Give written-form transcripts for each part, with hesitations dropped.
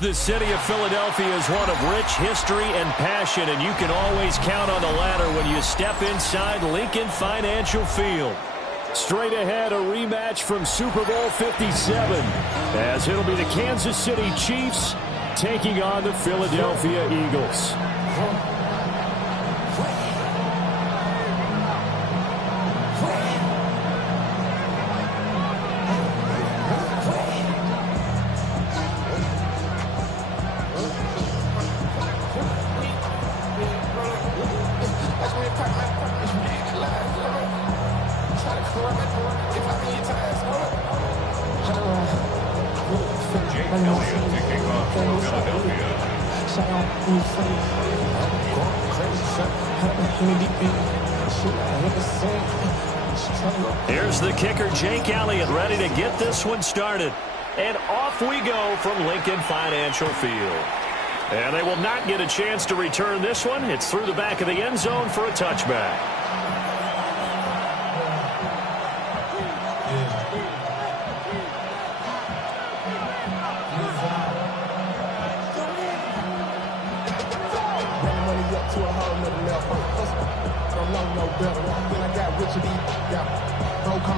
The city of Philadelphia is one of rich history and passion, and you can always count on the latter when you step inside Lincoln Financial Field. Straight ahead, a rematch from Super Bowl 57, as it'll be the Kansas City Chiefs taking on the Philadelphia Eagles. Here's the kicker, Jake Elliott, ready to get this one started. And off we go from Lincoln Financial Field. And they will not get a chance to return this one. It's through the back of the end zone for a touchback.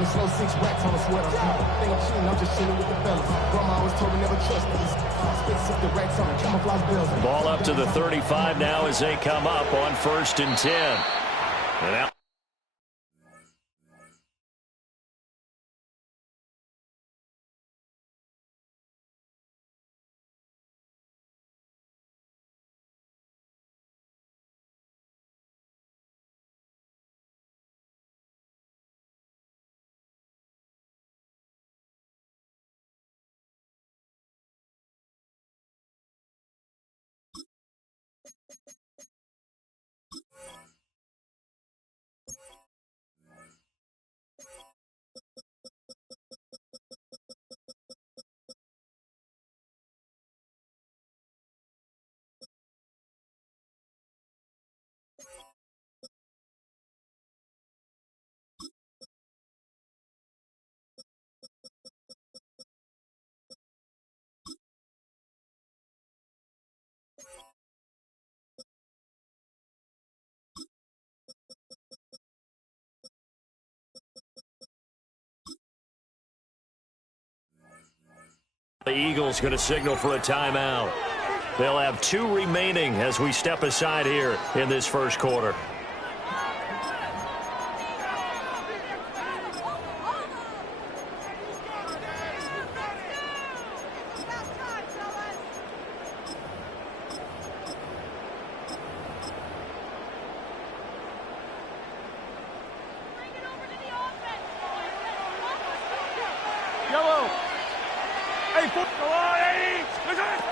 Slow 6 racks on a sweater. Think I'm cheating, I'm just chilling with the fellas. Grandma always told me never trust these. Spit the racks on the camouflage bills. Ball up to the 35 now as they come up on 1st and 10. And out. The Eagles going to signal for a timeout. They'll have 2 remaining as we step aside here in this first quarter.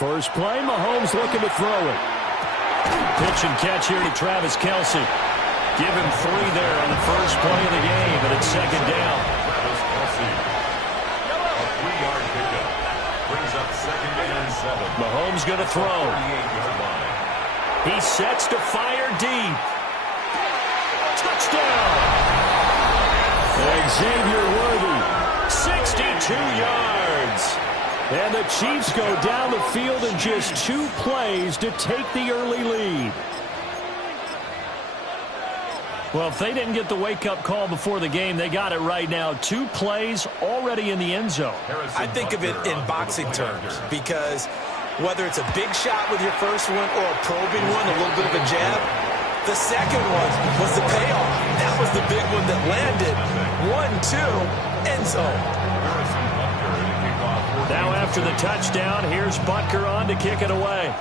First play, Mahomes looking to throw it. Pitch and catch here to Travis Kelce. Give him 3 there on the first play of the game, and it's 2nd down. Travis Kelce. A 3-yard pickup. Brings up 2nd and 7. Mahomes going to throw. 38-yard line. He sets to fire deep. Touchdown! Xavier Worthy, 62 yards. And the Chiefs go down the field in just 2 plays to take the early lead. Well, if they didn't get the wake-up call before the game, they got it right now. 2 plays already in the end zone. I think of it in boxing terms because whether it's a big shot with your first one or a probing one, a little bit of a jab, the second one was the payoff. That was the big one that landed. 1-2, end zone. Now after the touchdown, here's Butker on to kick it away.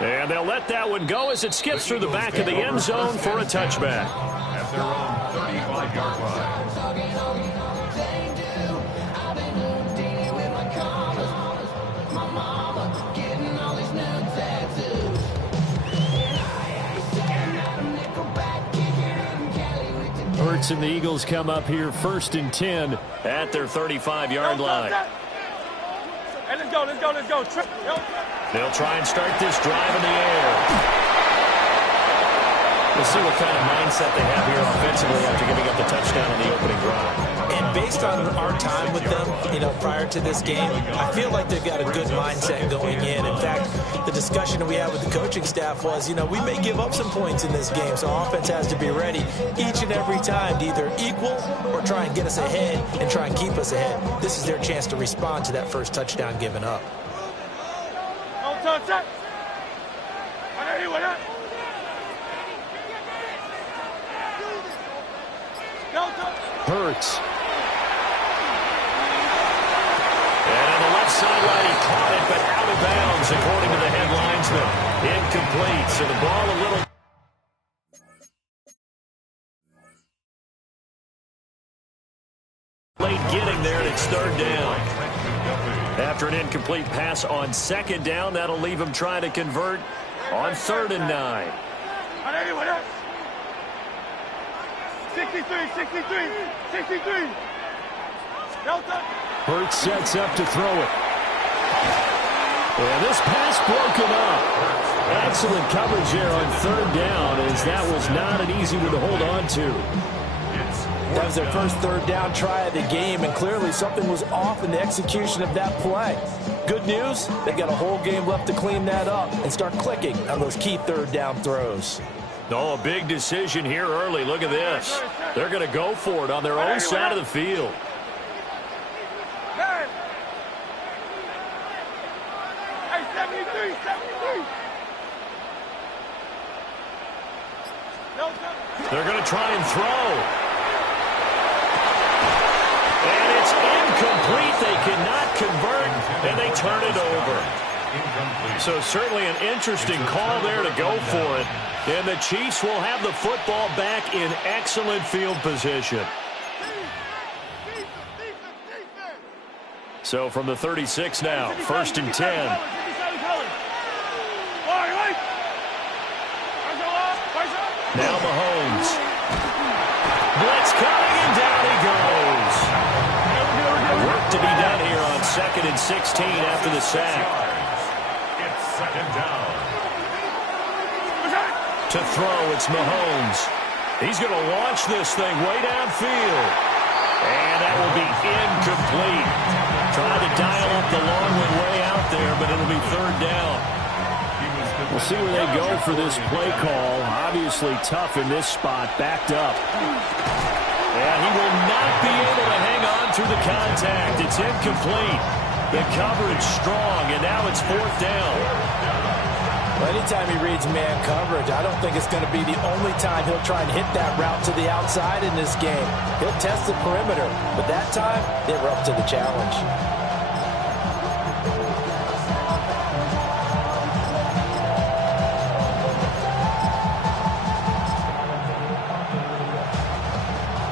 And they'll let that one go as it skips through the back of the end zone for a touchback. At their own 35-yard line. Hurts and the Eagles come up here 1st and 10 at their 35-yard line. Hey, let's go. They'll try and start this drive in the air. We'll see what kind of mindset they have here offensively. defensively after giving up the touchdown on the opening drive. And based on our time with them, prior to this game, I feel like they've got a good mindset going in. In fact, the discussion that we had with the coaching staff was, we may give up some points in this game, so offense has to be ready each and every time to either equal or try and get us ahead and try and keep us ahead. This is their chance to respond to that first touchdown given up. Hurts. And on the left sideline, he caught it, but out of bounds, according to the head linesman. Incomplete, so the ball a little... late getting there, and it's third down. After an incomplete pass on second down, that'll leave him trying to convert on 3rd and 9. 63. Hurts sets up to throw it. And this pass broken up. Excellent coverage there on 3rd down, as that was not an easy one to hold on to. That was their first 3rd down try of the game, and clearly something was off in the execution of that play. Good news, they've got a whole game left to clean that up and start clicking on those key 3rd down throws. Oh, a big decision here early. Look at this. They're going to go for it on their own side of the field. Hey, 73. They're going to try and throw. And it's incomplete. They cannot convert, and they turn it over. So certainly an interesting call there to go for it. And the Chiefs will have the football back in excellent field position. So from the 36 now, 1st and 10. Now Mahomes. Blitz coming, and down he goes. Work to be done here on 2nd and 16 after the sack. It's 2nd down. To throw, it's Mahomes. He's going to launch this thing way downfield. And that will be incomplete. Trying to dial up the long one way out there, but it'll be 3rd down. We'll see where they go for this play call. Obviously tough in this spot, backed up. And he will not be able to hang on through the contact. It's incomplete. The coverage strong, and now it's 4th down. Well, anytime he reads man coverage, I don't think it's going to be the only time he'll try and hit that route to the outside in this game. He'll test the perimeter, but that time, they were up to the challenge.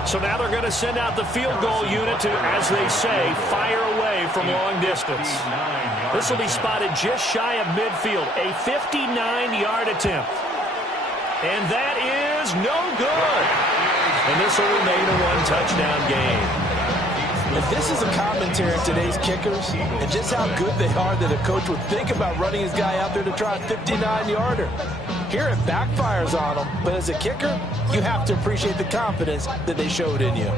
So now they're going to send out the field goal unit to, as they say, fire away from long distance. This will be spotted just shy of midfield, a 59-yard attempt. And that is no good. And this will remain a one-touchdown game. If this is a commentary of today's kickers and just how good they are, that a coach would think about running his guy out there to try a 59-yarder. Here it backfires on them, but as a kicker, you have to appreciate the confidence that they showed in you.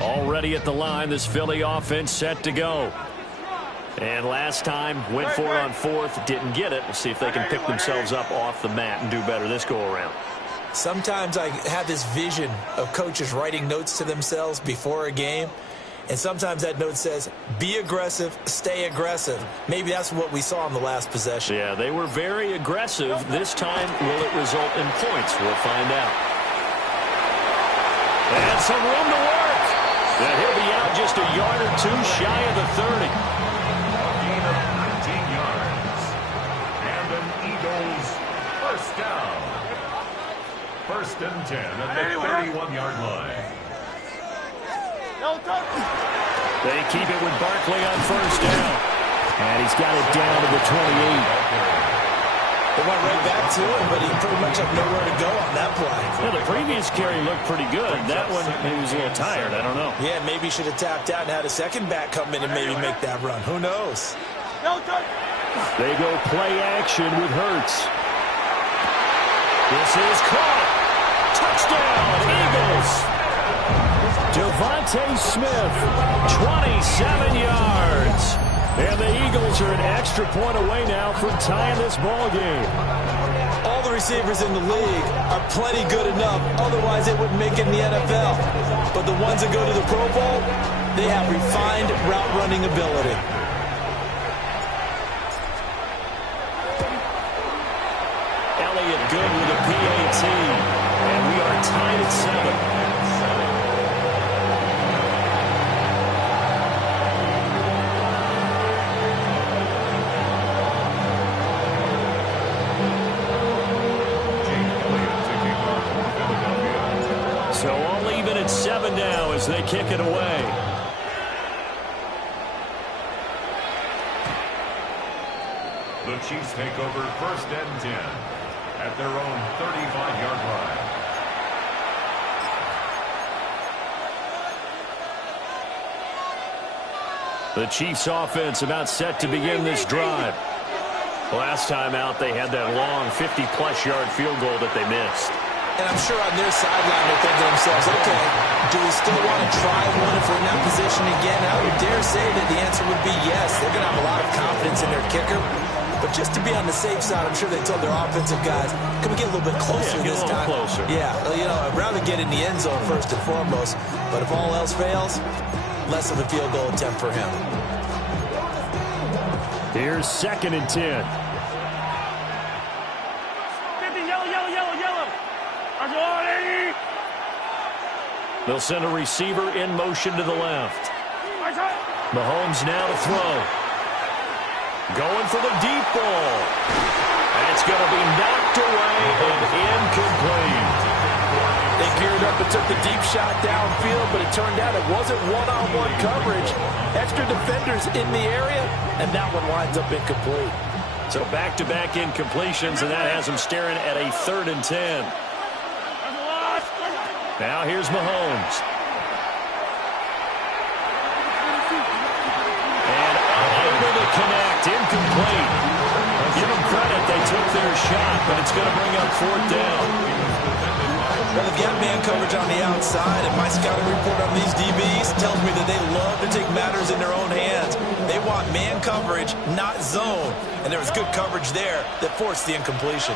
Already at the line, this Philly offense set to go. And last time, went for it on 4th, didn't get it. We'll see if they can pick themselves up off the mat and do better this go-around. Sometimes I have this vision of coaches writing notes to themselves before a game. And sometimes that note says, be aggressive, stay aggressive. Maybe that's what we saw in the last possession. Yeah, they were very aggressive. This time, will it result in points? We'll find out. And some room to work. And he'll be out just a yard or two shy of the 30. Gain of 19 yards. And an Eagles 1st down. 1st and 10 at the 31-yard line. They keep it with Barkley on 1st down. And he's got it down to the 28. They went right back to him, but he pretty much had nowhere to go on that play. Yeah, the previous carry looked pretty good. That one, he was a little tired. I don't know. Yeah, maybe he should have tapped out and had a second back come in and maybe make that run. Who knows? They go play action with Hurts. This is caught. Touchdown, Eagles. Devontae Smith, 27 yards. And the Eagles are an extra point away now from tying this ball game. All the receivers in the league are plenty good enough. Otherwise, they wouldn't make it in the NFL. But the ones that go to the Pro Bowl, they have refined route running ability. Elliott good with a PAT. And we are tied at 7. So all even at 7 now as they kick it away. The Chiefs take over 1st and 10 at their own 35-yard line. The Chiefs offense about set to begin this drive. Last time out they had that long 50-plus yard field goal that they missed. And I'm sure on their sideline they're thinking to themselves, okay, do we still want to try one if we're in that position again? I would dare say that the answer would be yes. They're going to have a lot of confidence in their kicker. But just to be on the safe side, I'm sure they told their offensive guys, can we get a little bit closer this time? Closer. Yeah, you know, I'd rather get in the end zone first and foremost. But if all else fails, less of a field goal attempt for him. Here's 2nd and 10. 50, yellow, yellow, yellow, yellow. They'll send a receiver in motion to the left. Mahomes now to throw. Going for the deep ball. And it's going to be knocked away and incomplete. They geared up and took the deep shot downfield, but it turned out it wasn't one-on-one coverage. Extra defenders in the area, and that one winds up incomplete. So back-to-back incompletions, and that has them staring at a 3rd and 10. Now here's Mahomes. And unable to connect, incomplete. Give them credit, they took their shot, but it's going to bring up 4th down. Well, if you have man coverage on the outside, and my scouting report on these DBs tells me that they love to take matters in their own hands. They want man coverage, not zone. And there was good coverage there that forced the incompletion.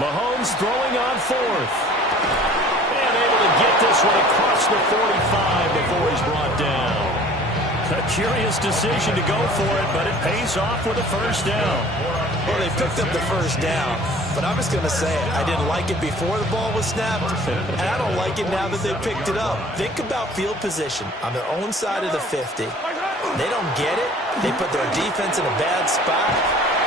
Mahomes throwing on 4th. And able to get this one across the 45 before he's brought down. A curious decision to go for it, but it pays off with a 1st down. Well, they picked up the 1st down, but I'm just going to say I didn't like it before the ball was snapped, and I don't like it now that they picked it up. Think about field position on their own side of the 50. They don't get it. They put their defense in a bad spot.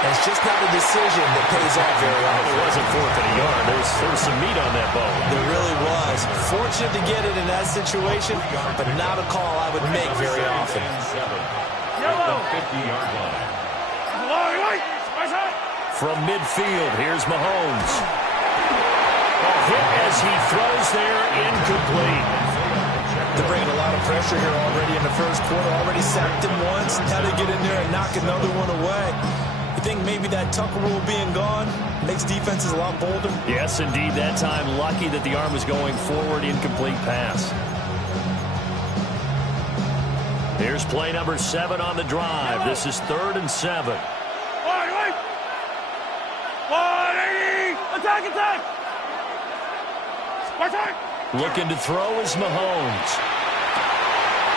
And it's just not a decision that pays off very often. It wasn't 4th and a yard. There was some meat on that ball. There really was. Fortunate to get it in that situation, but not a call I would make very often. Yellow. 50-yard line. From midfield, here's Mahomes. A hit as he throws there, incomplete. They're bringing a lot of pressure here already in the 1st quarter. Already sacked him once. Now they get in there and knock another one away. You think maybe that Tucker rule being gone makes defenses a lot bolder? Yes, indeed. That time, lucky that the arm was going forward, incomplete pass. Here's play number 7 on the drive. This is 3rd and 7. Attack, attack! Looking to throw is Mahomes.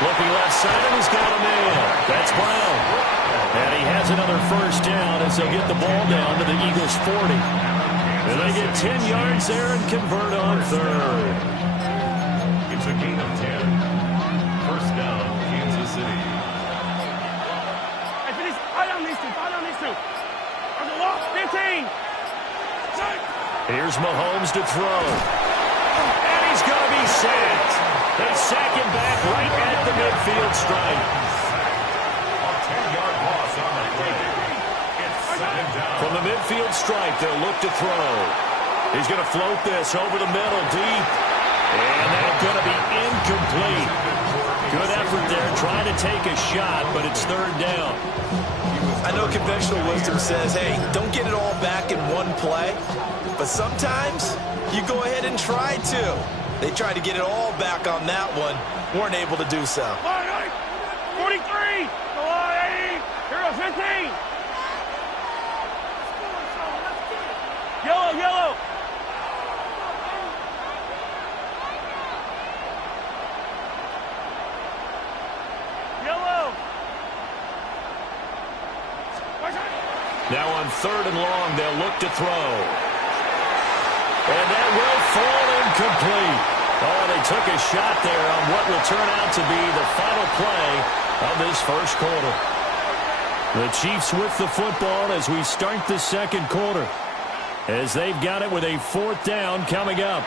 Looking left side, he's got a man. That's Brown. And he has another 1st down as they'll get the ball down to the Eagles' 40. And they get 10 yards there and convert on 3rd. It's a gain of 10. 1st down, Kansas City. Hey, finish. Fight on these two. Fight on these two. 15. Here's Mahomes to throw. And he's going to be sacked. They sack him back right at the midfield stripe. A 10-yard loss on the play. It's 2nd down. From the midfield stripe, they'll look to throw. He's going to float this over the middle deep. And that's going to be incomplete. effort there, trying to take a shot, but it's third down. I know conventional wisdom says, hey, don't get it all back in one play, but sometimes you go ahead and try to. They tried to get it all back on that one, weren't able to do so. 43! Go on, 80! Here goes 15! Yellow, yellow! Yellow! Now on third and long, they'll look to throw. And that will fall incomplete. Oh, they took a shot there on what will turn out to be the final play of this first quarter. The Chiefs with the football as we start the second quarter, as they've got it with a fourth down coming up.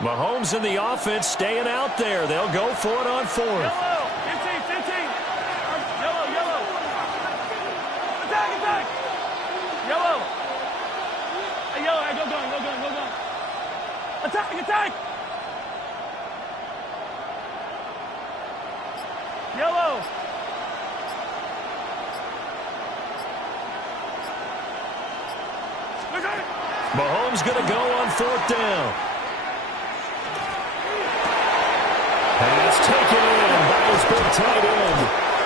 Mahomes and the offense staying out there. They'll go for it on fourth. Yellow! 15! Yellow, yellow! Attack! Yellow! Hey, yellow, hey, go gun. Attack! Yellow! Mahomes going to go on fourth down. Pass taken in by his big tight end.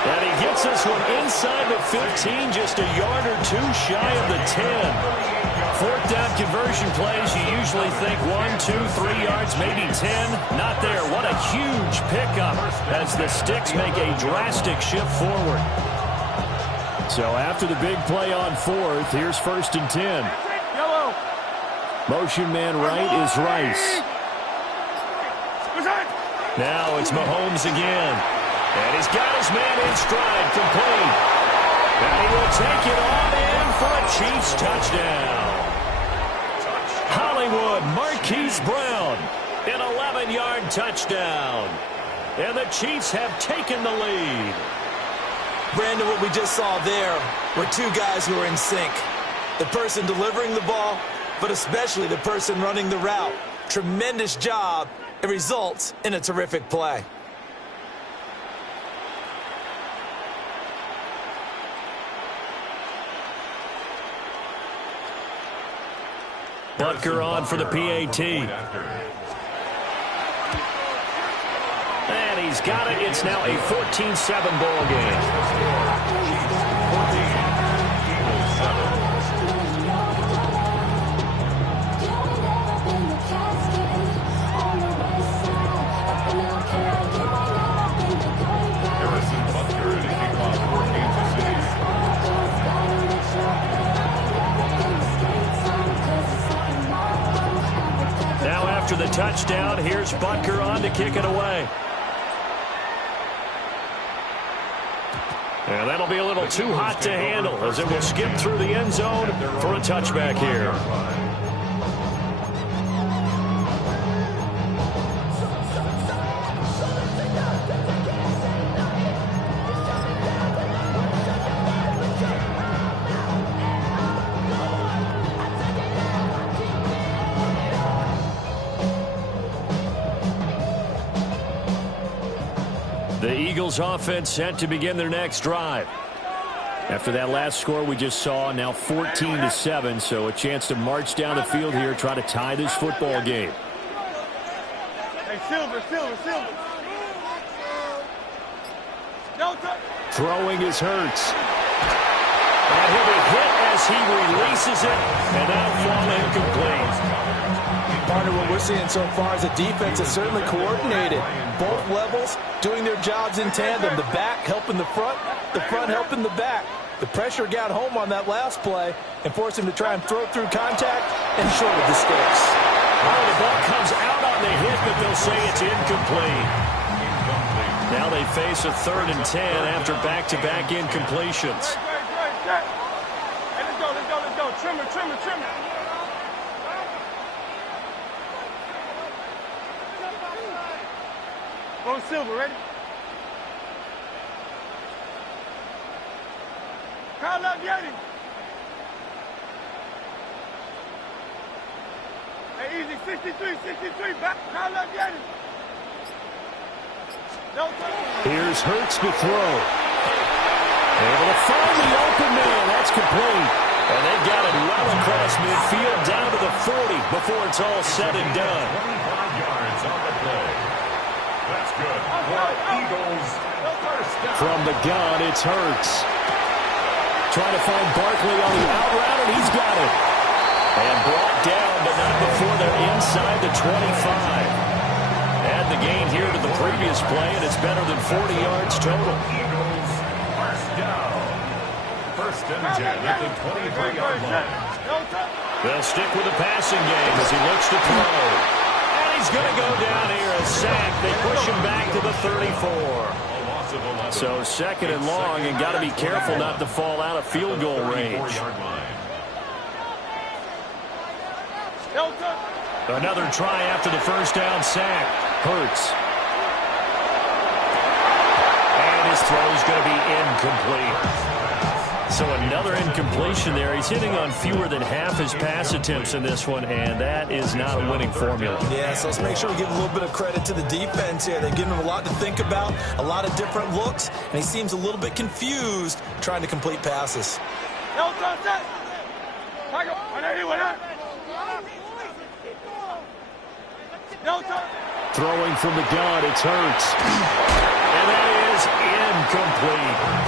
And he gets this one inside the 15, just a yard or two shy of the 10. Fourth down conversion plays, you usually think 1, 2, 3 yards, maybe 10. Not there. What a huge pickup as the Sticks make a drastic shift forward. So after the big play on fourth, here's first and 10. Yellow! Motion man right is Rice. Now it's Mahomes again. And he's got his man in stride, complete. And he will take it on in for a Chiefs touchdown. Hollywood Marquise Brown, an 11-yard touchdown. And the Chiefs have taken the lead. Brandon, what we just saw there were two guys who are in sync. The person delivering the ball, but especially the person running the route. Tremendous job. It results in a terrific play. Butker on for the PAT. And he's got it. It's now a 14-7 ball game. After the touchdown, here's Butker on to kick it away. And that'll be a little too hot to handle as it will skip through the end zone for a touchback here. The Eagles offense set to begin their next drive. After that last score we just saw, now 14-7, so a chance to march down the field here, try to tie this football game. Hey, Silver. Throwing is Hurts. And he'll be hit as he releases it, and that'll fall incomplete. Partner, what we're seeing so far is the defense is certainly coordinated. Both levels doing their jobs in tandem. The back helping the front helping the back. The pressure got home on that last play and forced him to try and throw through contact and short of the sticks. Oh, the ball comes out on the hit, but they'll say it's incomplete. Now they face a 3rd and 10 after back-to-back incompletions. Hey, let's go. Trim it. Go Silver, ready? Kyle left Yeti. Hey, easy. 63. Back. Kyle left Yeti. Here's Hurts to throw. Able to find the open man. That's complete. And they got it well across midfield down to the 40 before it's all said and done. 25 yards on the play. That's good for Eagles. First down. From the gun, it's Hurts. Trying to find Barkley on the out route, and he's got it. And brought down, but not before they're inside the 25. Add the gain here to the previous play, and it's better than 40 yards total. Eagles, first down. First and 10 at the 23-yard line. They'll stick with the passing game as he looks to throw. And he's going to go down here, a sack. They push him back to the 34. So second and long, and got to be careful not to fall out of field goal range. Another try after the first down sack. Hurts. And his throw's going to be incomplete. So another incompletion there. He's hitting on fewer than half his pass attempts in this one, and that is not a winning formula. Yeah, so let's make sure we give a little bit of credit to the defense here. They've given him a lot to think about, a lot of different looks, and he seems a little bit confused trying to complete passes. Throwing from the gun, it's Hurts. And that is incomplete.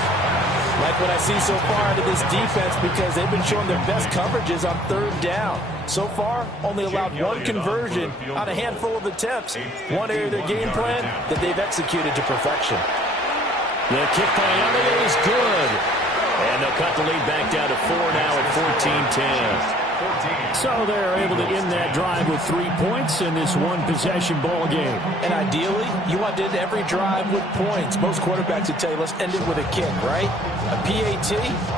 Like what I see so far out of this defense, because they've been showing their best coverages on third down. So far, only allowed one conversion on a handful of attempts. One area of their game plan that they've executed to perfection. The kick by Elliott is good. And they'll cut the lead back down to 4 now at 14-10. So they're able to end that drive with 3 points in this one-possession ball game. And ideally, you want to end every drive with points. Most quarterbacks would tell you, let's end it with a kick, right? A PAT,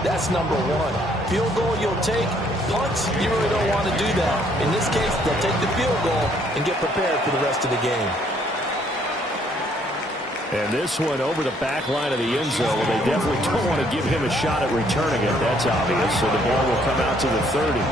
that's number one. Field goal you'll take. Punts, you really don't want to do that. In this case, they'll take the field goal and get prepared for the rest of the game. And this one over the back line of the end zone. Well, they definitely don't want to give him a shot at returning it. That's obvious. So the ball will come out to the 30.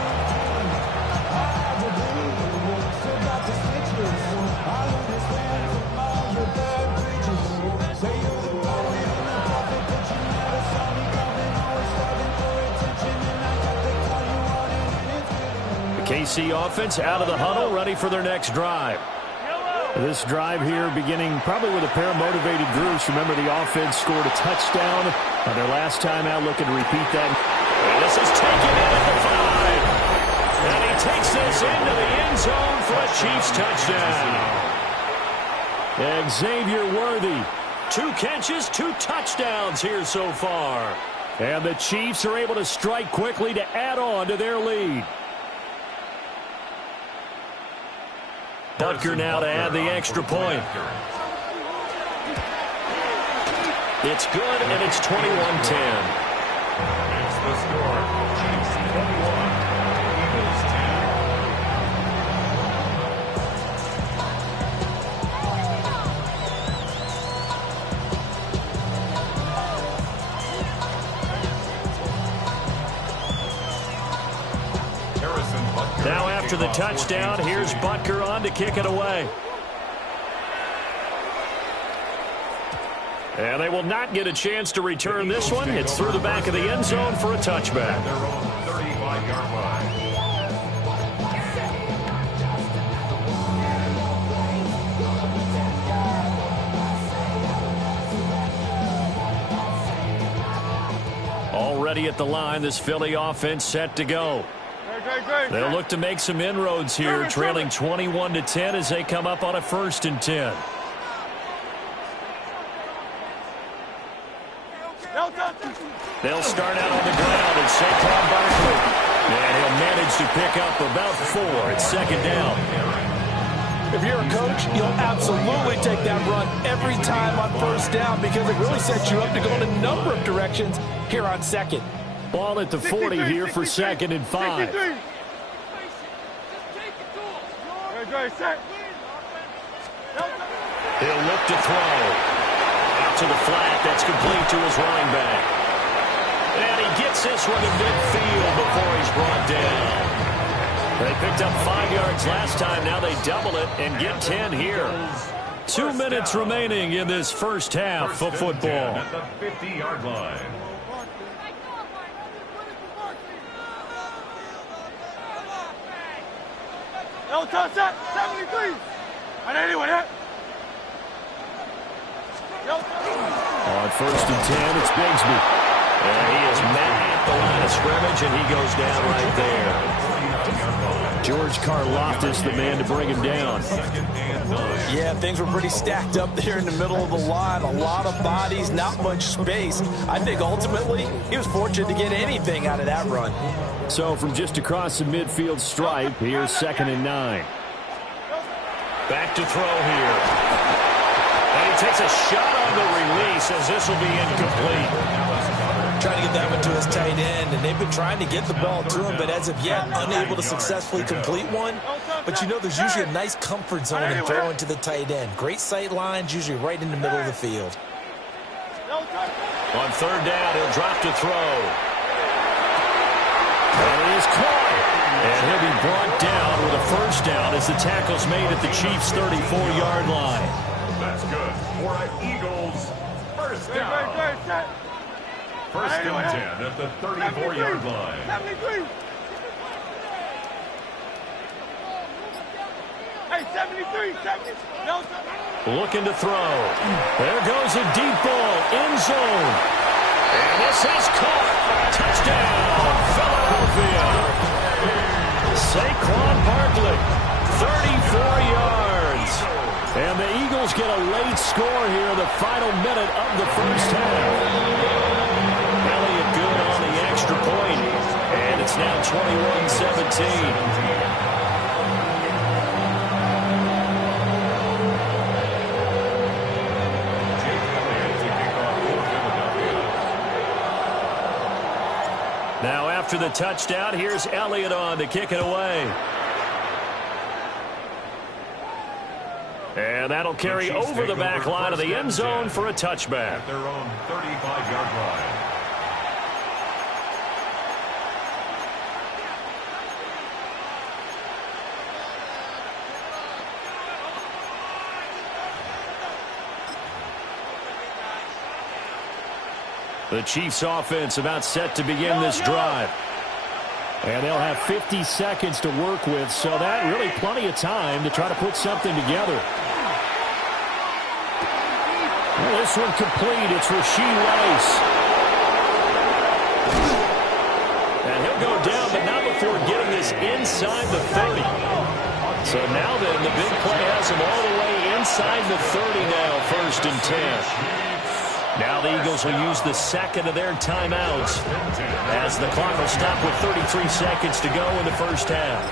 The KC offense out of the huddle, ready for their next drive. This drive here beginning probably with a pair of motivated groups. Remember, the offense scored a touchdown on their last time out. Looking to repeat that. And this is taken in at the 5. And he takes this into the end zone for a Chiefs touchdown. Xavier Worthy, 2 catches, 2 touchdowns here so far. And the Chiefs are able to strike quickly to add on to their lead. Butker now to add the extra point. It's good, and it's 21-10. It's the score. Chiefs 21, Eagles 10. Harrison Butker. Now after the touchdown, here's Butker on to kick it away. And they will not get a chance to return this one. It's through the back of the end zone for a touchback. Their own 35-yard line. Already at the line, this Philly offense set to go. They'll look to make some inroads here, trailing 21-10 as they come up on a 1st and 10. They'll start out on the ground and Saquon Barkley. And he'll manage to pick up about 4. It's 2nd down. If you're a coach, you'll absolutely take that run every time on 1st down because it really sets you up to go in a number of directions here on 2nd. Ball at the 40 here for 2nd and 5. He'll look to throw. Out to the flat. That's complete to his running back. And he gets Gets this one to midfield before he's brought down. They picked up 5 yards last time. Now they double it and get 10 here. 2 minutes remaining in this first half of football. At the 50-yard line. No touch that. 73. And anyway, that. On first and 10, it's Bigsby. And he is met at the line of scrimmage, and he goes down right there. George Karlaftis, the man to bring him down. Yeah, things were pretty stacked up there in the middle of the line. A lot of bodies, not much space. I think ultimately he was fortunate to get anything out of that run. So from just across the midfield stripe, here's 2nd and 9. Back to throw here. And he takes a shot on the release as this will be incomplete. Trying to get that one to his tight end, and they've been trying to get the ball to him, but as of yet, unable to successfully complete one. But you know, there's usually a nice comfort zone in throwing to the tight end. Great sight lines, usually right in the middle of the field. On 3rd down, he'll drop to throw. And he is caught. And he'll be brought down with a first down as the tackle's made at the Chiefs' 34-yard line. That's good for an Eagles first down. First and 10 at the 34-yard line. 73. Hey, 73, 70. No, looking to throw. There goes a deep ball, end zone. And this is caught. Touchdown, Philadelphia. Saquon Barkley, 34 yards. And the Eagles get a late score here, the final minute of the first half. Elliott good on the extra point. And it's now 21-17. Now after the touchdown, here's Elliott on to kick it away. And that'll carry over the back line of the end zone for a touchback. At their own 35-yard line. The Chiefs offense about set to begin this drive. And they'll have 50 seconds to work with, so that really plenty of time to try to put something together. Well, this one complete. It's Rashee Rice. And he'll go down, but not before getting this inside the 30. So now then, the big play has him all the way inside the 30 now, 1st and 10. Now the Eagles will use the second of their timeouts as the clock will stop with 33 seconds to go in the first half.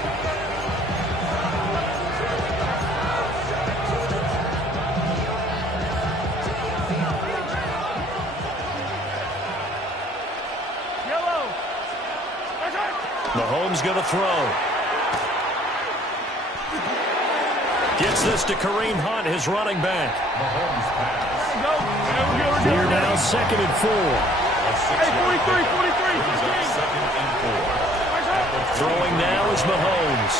Mahomes going to throw. Gets this to Kareem Hunt, his running back. Mahomes pass. Here now, 2nd and 4. Hey, 43, 43. Second and 4. Throwing now is Mahomes.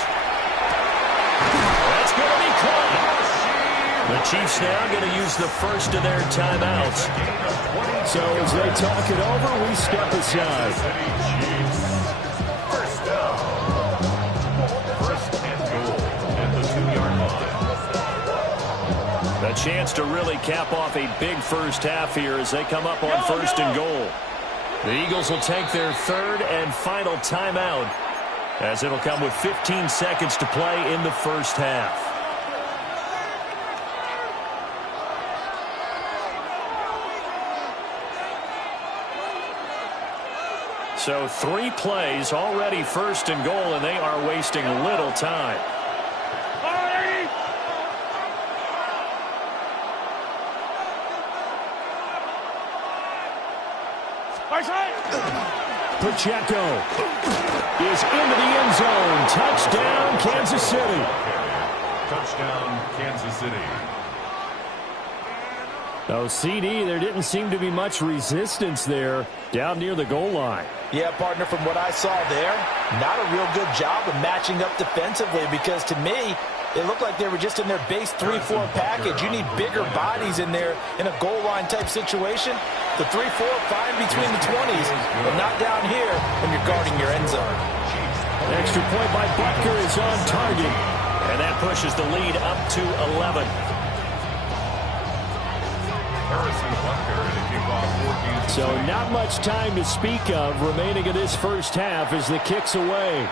That's going to be caught. The Chiefs now going to use the first of their timeouts. So as they talk it over, we step aside. First down. First and goal at the 2-yard line. A chance to really cap off a big first half here as they come up on 1st and goal. The Eagles will take their 3rd and final timeout as it'll come with 15 seconds to play in the first half. So 3 plays already 1st and goal, and they are wasting little time. Pacheco is into the end zone. Touchdown, Kansas City. Touchdown, Kansas City. Oh, CD, there didn't seem to be much resistance there down near the goal line. Yeah, partner, from what I saw there, not a real good job of matching up defensively because to me, it looked like they were just in their base 3-4 package. You need bigger bodies in there in a goal line type situation. The 3-4, fine between the 20s, but not down here when you're guarding your end zone. Extra point by Butker is on target. And that pushes the lead up to 11. So not much time to speak of remaining in this first half as the kick's away.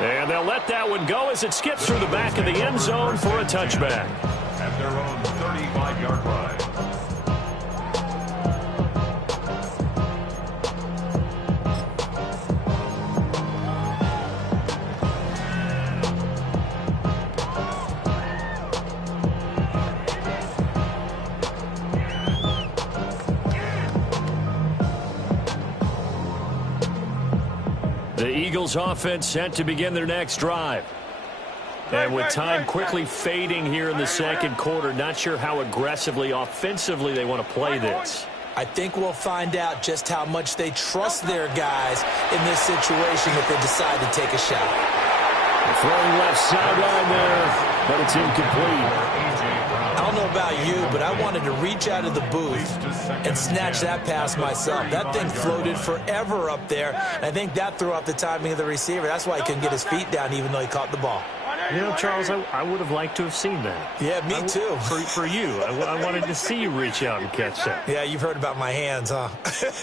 And they'll let that one go as it skips through the back of the end zone for a touchback. At their own 35-yard line. The Eagles offense set to begin their next drive. And with time quickly fading here in the second quarter, not sure how aggressively, offensively they want to play this. I think we'll find out just how much they trust their guys in this situation if they decide to take a shot. Throwing left sideline there, but it's incomplete. I don't know about you, but I wanted to reach out of the booth and snatch that pass myself. That thing floated forever up there, and I think that threw off the timing of the receiver. That's why he couldn't get his feet down even though he caught the ball. You know, Charles, I would have liked to have seen that. Yeah, me too. For you. I wanted to see you reach out and catch that. Yeah, you've heard about my hands, huh? This is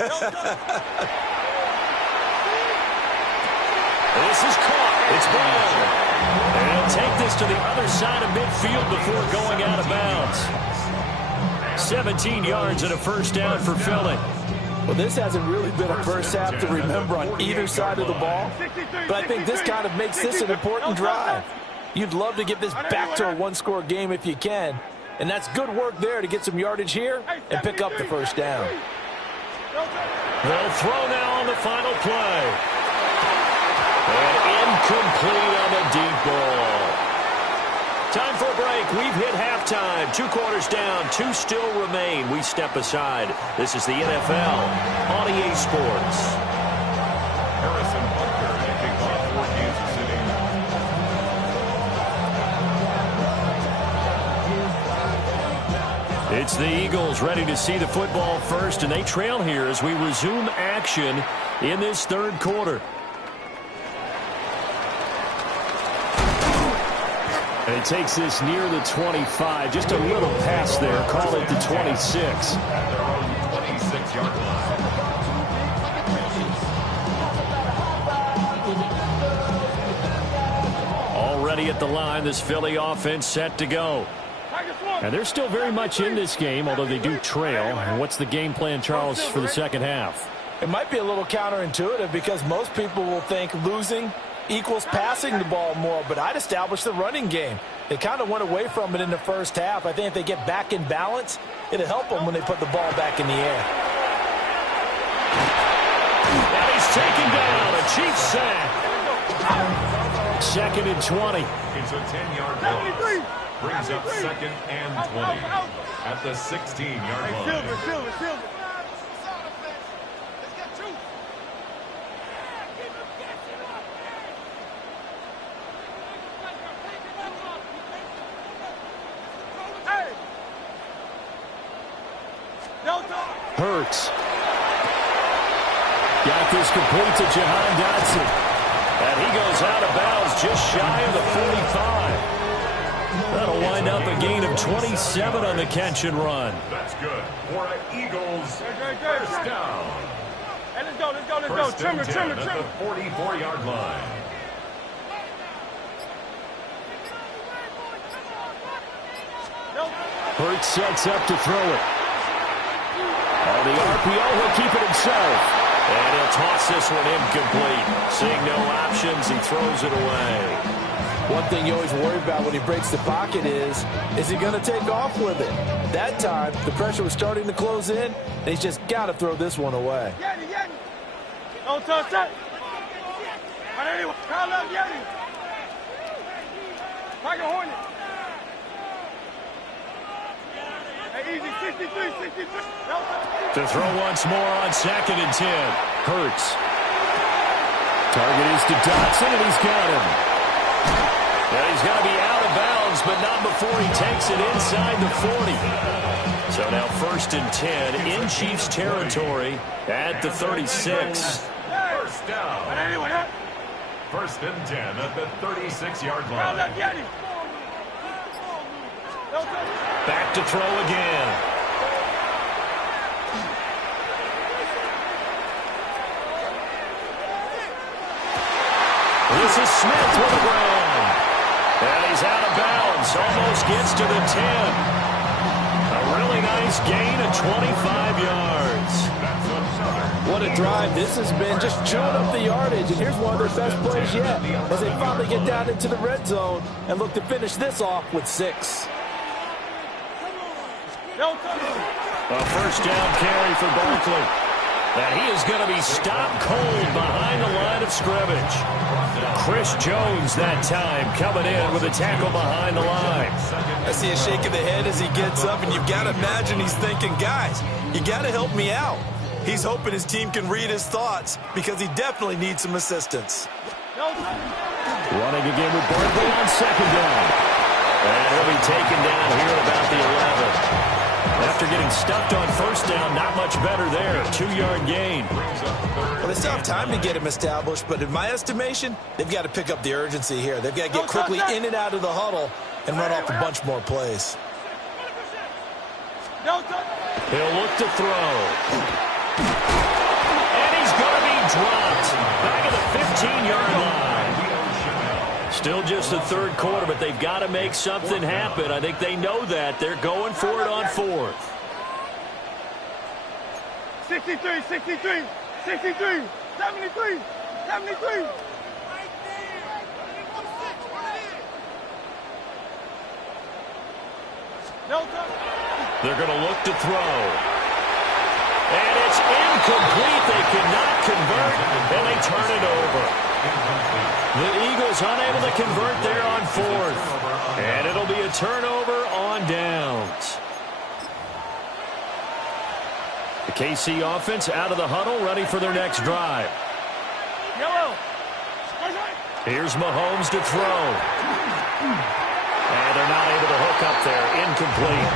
caught. It's ball. And take this to the other side of midfield before going out of bounds. 17 yards and a first down for Philly. Well, this hasn't really been a first half to remember on either side of the ball, but I think this kind of makes this an important drive. You'd love to get this back to a one-score game if you can, and that's good work there to get some yardage here and pick up the first down. They'll throw now on the final play. And incomplete on the deep ball. Time for a break. We've hit halftime. 2 quarters down. 2 still remain. We step aside. This is the NFL on EA Sports. Harrison Butker to kick off for Kansas City. It's the Eagles ready to see the football first, and they trail here as we resume action in this third quarter. And he takes this near the 25. Just a little pass there. Call it the 26. At their own 26-yard line. Already at the line, this Philly offense set to go. And they're still very much in this game, although they do trail. And what's the game plan, Charles, for the second half? It might be a little counterintuitive because most people will think losing equals passing the ball more, but I'd establish the running game. They kind of went away from it in the first half. I think if they get back in balance, it'll help them when they put the ball back in the air. And he's taken down. A Chiefs sack. 2nd and 20. It's a 10-yard loss. Brings up 2nd and 20 at the 16-yard line. Hurts. Got this complete to Jahan Dotson. And he goes out of bounds just shy of the 45. That'll wind up a gain of 27 on the catch and run. That's good for an Eagles first down. Hey, let's go. Trimmer. At the 44-yard line. Hurts sets up to throw it. On the RPO, he'll keep it himself. And he'll toss this one incomplete. Seeing no options, he throws it away. One thing you always worry about when he breaks the pocket is he going to take off with it? That time, the pressure was starting to close in, and he's just got to throw this one away. Don't touch that. Call up Yeti. Tiger Hornet. Easy, 63, 63. To throw once more on 2nd and 10. Hurts. Target is to Dotson, and he's got him. And he's going to be out of bounds, but not before he takes it inside the 40. So now 1st and 10 in Chiefs territory at the 36. First down. 1st and 10 at the 36-yard line. Back to throw again. This is Smith with the ground. And he's out of bounds. Almost gets to the 10. A really nice gain of 25 yards. What a drive this has been, just chewing up the yardage. And here's one of their best plays yet as they finally get down into the red zone and look to finish this off with 6. A first down carry for Barkley. And he is going to be stopped cold behind the line of scrimmage. Chris Jones that time coming in with a tackle behind the line. I see a shake of the head as he gets up, and you've got to imagine he's thinking, guys, you got to help me out. He's hoping his team can read his thoughts because he definitely needs some assistance. Running again with Barkley on 2nd down. And he'll be taken down here at about the 11. After getting stuffed on 1st down, not much better there. 2-yard gain. Well, they still have time to get him established, but in my estimation, they've got to pick up the urgency here. They've got to get quickly in and out of the huddle and run off a bunch more plays. He'll look to throw. And he's going to be dropped back at the 15-yard line. Still just the 3rd quarter, but they've got to make something happen. I think they know that. They're going for it on 4th. 63, 63, 63, 73, 73. They're going to look to throw. And it's incomplete. They cannot convert, and they turn it over. The Eagles unable to convert there on 4th. And it'll be a turnover on downs. The KC offense out of the huddle, ready for their next drive. Here's Mahomes to throw. And they're not able to hook up there. Incomplete.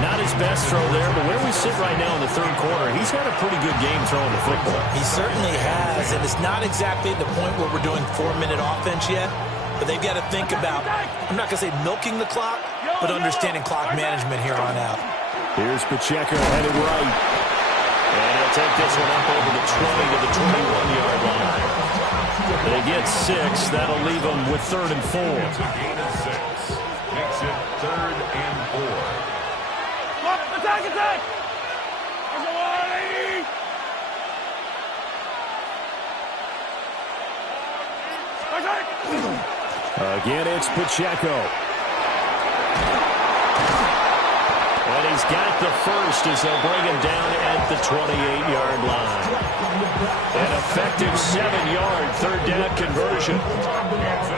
Not his best throw there, but where we sit right now in the 3rd quarter, he's had a pretty good game throwing the football. He certainly has, and it's not exactly the point where we're doing 4-minute offense yet, but they've got to think about, I'm not going to say milking the clock, but understanding clock management here on out. Here's Pacheco headed right. And he'll take this one up over the 20 to the 21-yard line. They get 6. That'll leave them with 3rd and 4. Gain of 6. Makes it 3rd and 4. Attack, attack! Again, it's Pacheco. And he's got the first as they'll bring him down at the 28-yard line. An effective 7-yard 3rd down conversion.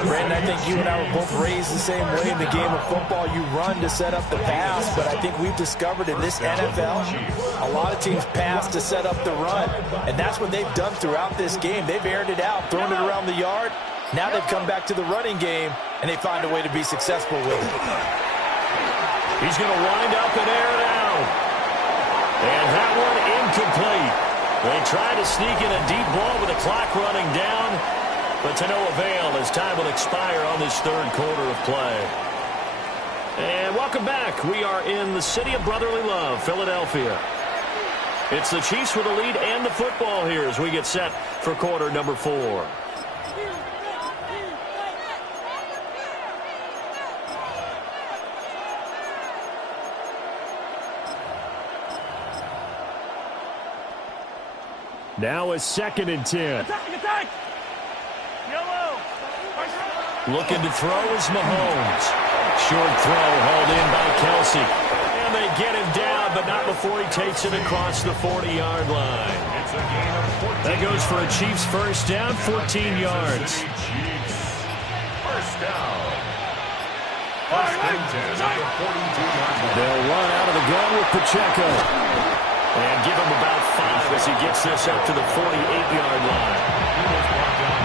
Brandon, I think you and I were both raised the same way in the game of football. You run to set up the pass, but I think we've discovered in this NFL, a lot of teams pass to set up the run, and that's what they've done throughout this game. They've aired it out, thrown it around the yard. Now they've come back to the running game, and they find a way to be successful with it. He's going to wind up and air it out. And that one incomplete. They try to sneak in a deep ball with the clock running down, but to no avail as time will expire on this 3rd quarter of play. And welcome back. We are in the city of brotherly love, Philadelphia. It's the Chiefs with the lead and the football here as we get set for quarter number 4. Now a 2nd and 10. Attack, attack! Yellow! Looking to throw is Mahomes. Short throw hauled in by Kelsey. And they get him down, but not before he takes it across the 40-yard line. It's a gain of 14. That goes for a Chiefs first down, 14 yards. First down. First and 10 at the 42-yard line. They'll run out of the gun with Pacheco. And give him about 5 as he gets this up to the 48-yard line.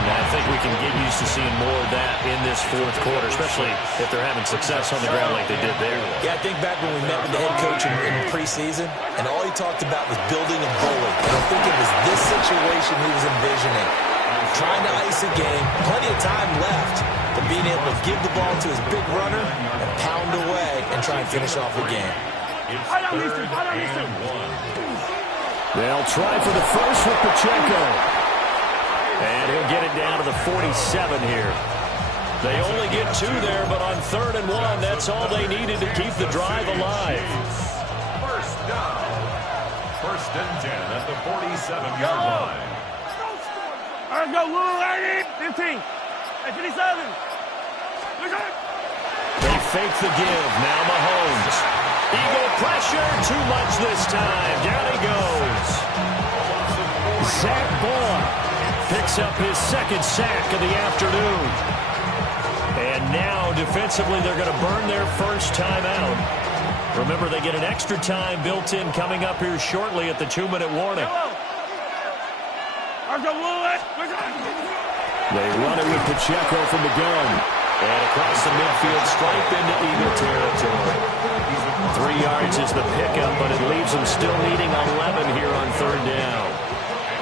And I think we can get used to seeing more of that in this fourth quarter, especially if they're having success on the ground like they did there. Yeah, I think back when we met with the head coach in preseason, and all he talked about was building a bully. And I think it was this situation he was envisioning. Trying to ice a game, plenty of time left, but being able to give the ball to his big runner and pound away and try and finish off the game. It's 3rd and 1. They'll try for the first with Pacheco. And he'll get it down to the 47 here. They only get 2 there, but on 3rd and 1, that's all they needed to keep the drive alive. First down. First and 10 at the 47-yard line. Let's go, Lou, 15. 57. They fake the give. Now Mahomes. Eagle pressure. Too much this time. Down he goes. Zach Bullock picks up his 2nd sack of the afternoon. And now, defensively, they're going to burn their first timeout. Remember, they get an extra time built in coming up here shortly at the 2-minute warning. They run it with Pacheco from the gun. And across the midfield, stripe into Eagle territory. 3 yards is the pickup, but it leaves them still needing 11 here on 3rd down.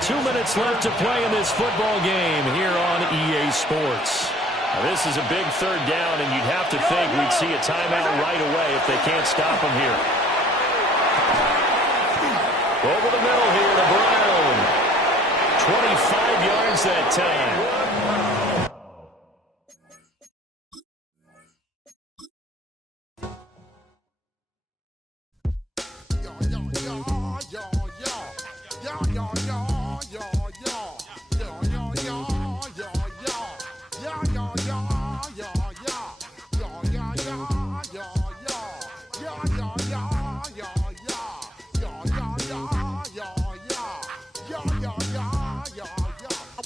2 minutes left to play in this football game here on EA Sports. Now, this is a big 3rd down, and you'd have to think we'd see a timeout right away if they can't stop them here. Over the middle here to Brown. 25 yards that time.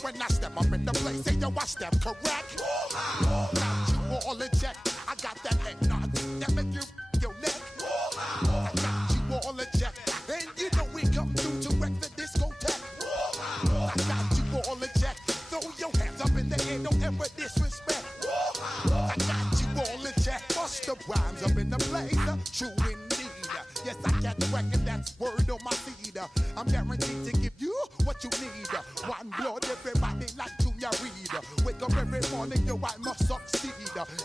When I step up in the place, say yo, I step correct. Got you all in check. I got that eggnog that make you your neck. I got you all in check, and you know we come through to wreck the discotheque. I got you all in check. Throw your hands up in the air, don't ever disrespect. I got you all in check. Bust the rhymes up in the blazer, true indeed. Yes, I got the record, that's word on my seed. I'm guaranteed to give you what you need. One blood, everybody like Junior Reed. Wake up every morning, yo, I must succeed.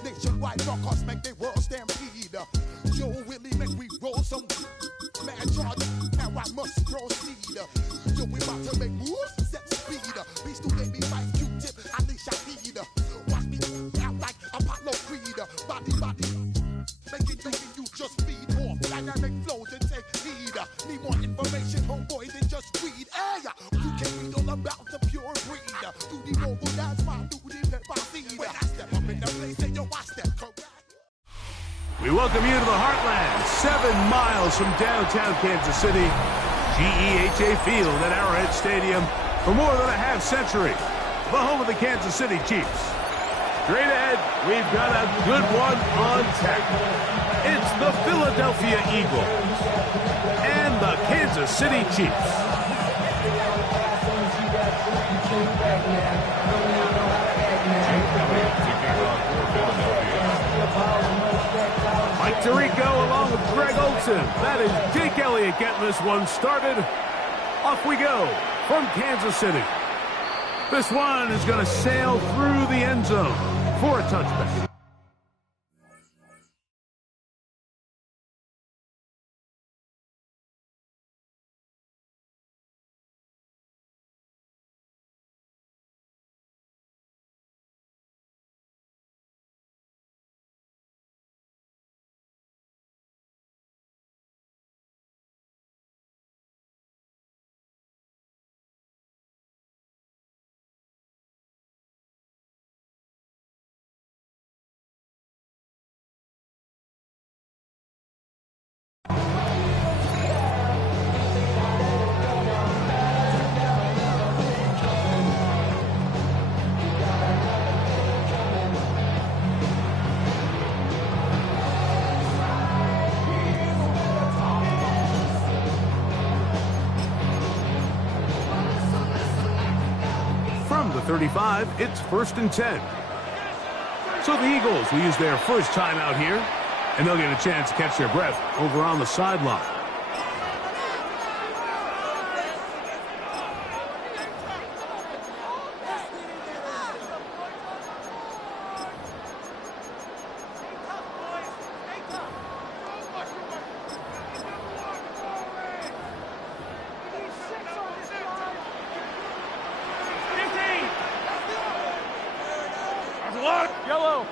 Nationwide rockers make the world stampede. Yo, Willie, make we roll some man charge. Now I must proceed. Yo, we about to make moves, set speed. Beast to baby, vice Q-tip, Alicia Heed. Watch me out like Apollo Creed. Body, making you just feed off dynamic flows and take heed. Need more information, homeboy, than just read. Hey, you can read all about the pure breed. Do the mobile dance, my duty, let my feed. When I step up in the place, say yo, I step correct. We welcome you to the Heartland, 7 miles from downtown Kansas City. GEHA Field at Arrowhead Stadium for more than a half-century. The home of the Kansas City Chiefs. Straight ahead, we've got a good one on tap. It's the Philadelphia Eagles and the Kansas City Chiefs. Mike Tirico along with Greg Olson. That is Jake Elliott getting this one started. Off we go from Kansas City. This one is going to sail through the end zone for a touchback. 35, it's 1st and 10. So the Eagles will use their first timeout here, and they'll get a chance to catch their breath over on the sideline. Yellow.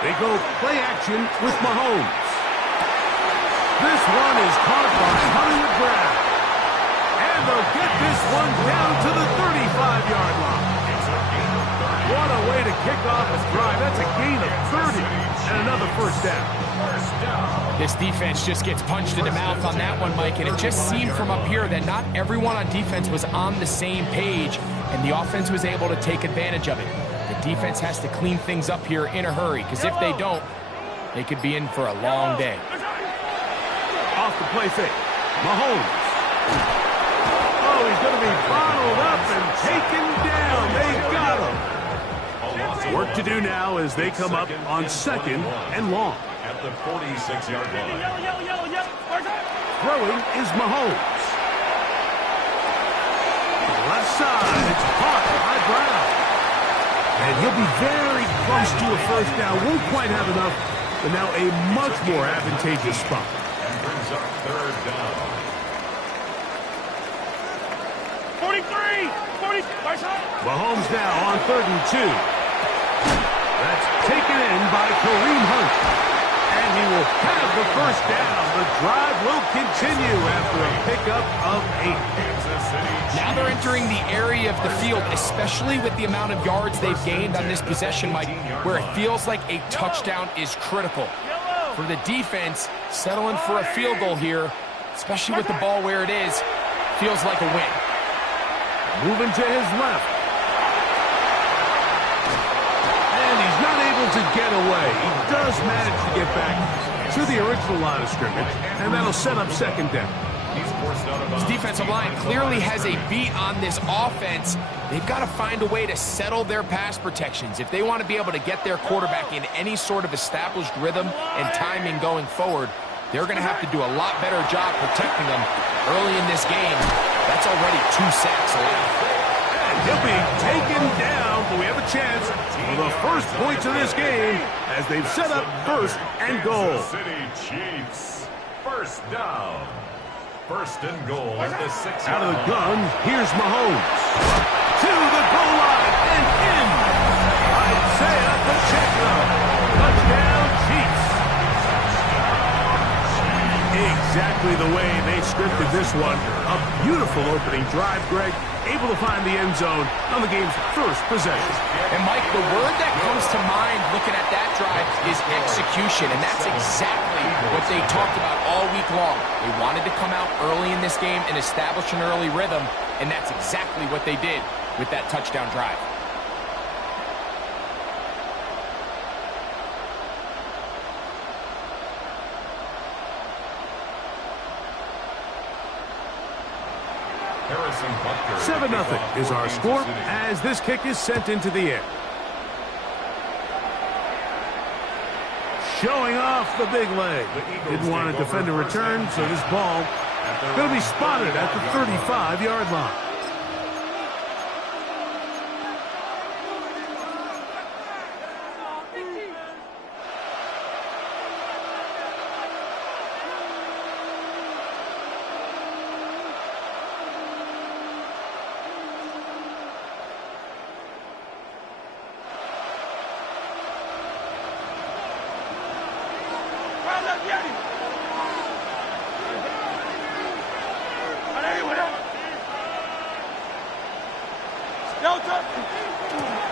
They go play action with Mahomes. This one is caught by Hollywood Brown. And they'll get this one down to the 35-yard line. What a way to kick off a drive. That's a gain of 30 and another first down. This defense just gets punched in the mouth on that one, Mike, and it just seemed from up here that not everyone on defense was on the same page, and the offense was able to take advantage of it. The defense has to clean things up here in a hurry, because if they don't, they could be in for a long day. Off the play fake. Mahomes. Oh, he's going to be bottled up and taken down. They got him. Work to do now as they come up on 2nd and long. At the 46-yard line. Throwing is Mahomes. Left side, it's caught by Brown. And he'll be very close to a first down. Won't quite have enough, but now a much more advantageous spot. And brings up 3rd down. 43! 40! Mahomes now on 3rd and 2. That's taken in by Kareem Hunt. And he will have the first down. The drive will continue after a pickup of 8. Now they're entering the area of the field, especially with the amount of yards they've gained on this possession, Mike, where it feels like a touchdown is critical. For the defense, settling for a field goal here, especially with the ball where it is, feels like a win. Moving to his left. And he's not able to get away. He does manage to get back to the original line of scrimmage, and that'll set up 2nd down. This defensive line clearly has a beat on this offense. They've got to find a way to settle their pass protections. If they want to be able to get their quarterback in any sort of established rhythm and timing going forward, they're going to have to do a lot better job protecting them early in this game. That's already 2 sacks allowed. And he'll be taken down, but we have a chance for the first points of this game as they've set up 1st and goal. Kansas City Chiefs. 1st down. 1st and goal at the 6-yard Out of the line. gun, here's Mahomes. To the goal line and in. Isaiah Pacheco. Touchdown, Chiefs. Exactly the way they scripted this one. A beautiful opening drive, Greg. Able to find the end zone on the game's first possession. And, Mike, the word that comes to mind looking at that drive is execution, and that's exactly what they talked about all week long. They wanted to come out early in this game and establish an early rhythm, and that's exactly what they did with that touchdown drive. Harrison Butker. 7-0 is our score as this kick is sent into the air. Showing off the big leg. Didn't want to defend a return, so this ball going to be spotted at the 35-yard line.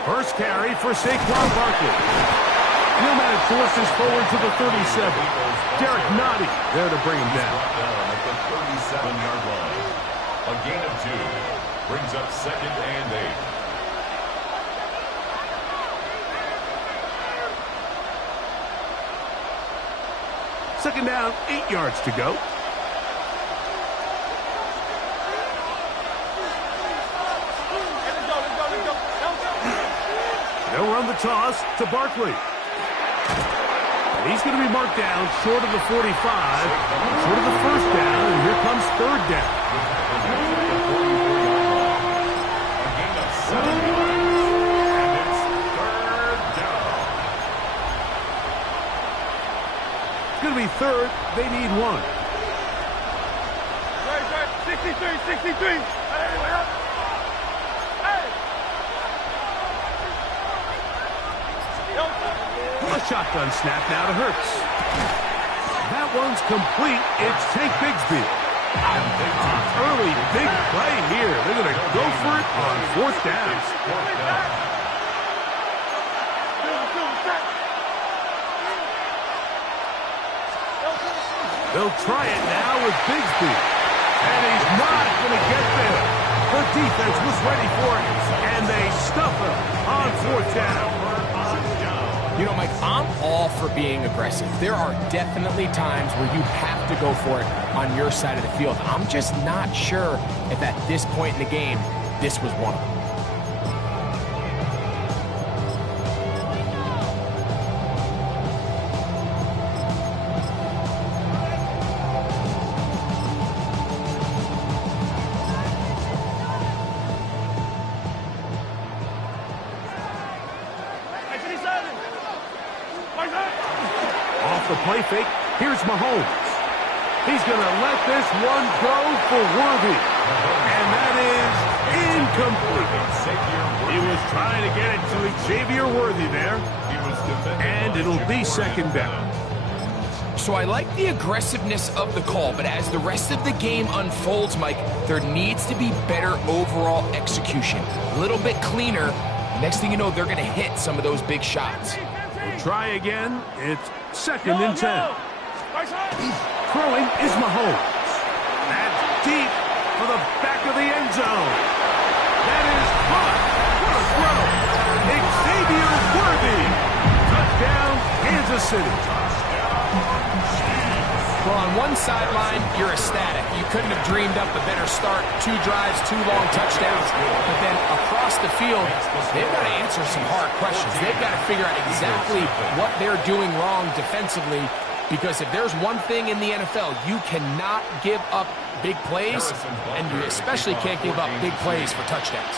First carry for Saquon Barkley. He'll manage to force this forward to the 37. Derek Nottie there to bring him down. At the 37-yard line. A gain of 2. Brings up 2nd and 8. Second down, 8 yards to go. the toss to Barkley. And he's going to be marked down short of the 45, short of the first down, and here comes third down. A gain of 7 yards, and it's third down. It's going to be third. They need one. 63. A shotgun snap now to Hurts. That one's complete. It's Tank Bigsby. Early big play here. They're going to go for it on fourth down. They'll try it now with Bigsby. And he's not going to get there. The defense was ready for it, and they stuff him on fourth down. You know, Mike, I'm all for being aggressive. There are definitely times where you have to go for it on your side of the field. I'm just not sure if at this point in the game, this was one of them. Off the play fake, here's Mahomes. He's going to let this one go for Worthy. And that is incomplete. He was trying to get it to Xavier Worthy there. And it'll be second down. So I like the aggressiveness of the call, but as the rest of the game unfolds, Mike, there needs to be better overall execution. A little bit cleaner. Next thing you know, they're going to hit some of those big shots. We'll try again. It's second and 10. Throwing is Mahomes. That's deep for the back of the end zone. That is caught. What a throw. Xavier Worthy. Touchdown, Kansas City. Well, on one sideline, you're ecstatic. You couldn't have dreamed up a better start. 2 drives, 2 long touchdowns. But then across the field, they've got to answer some hard questions. They've got to figure out exactly what they're doing wrong defensively. Because if there's one thing in the NFL, you cannot give up big plays, and you especially can't give up big plays for touchdowns.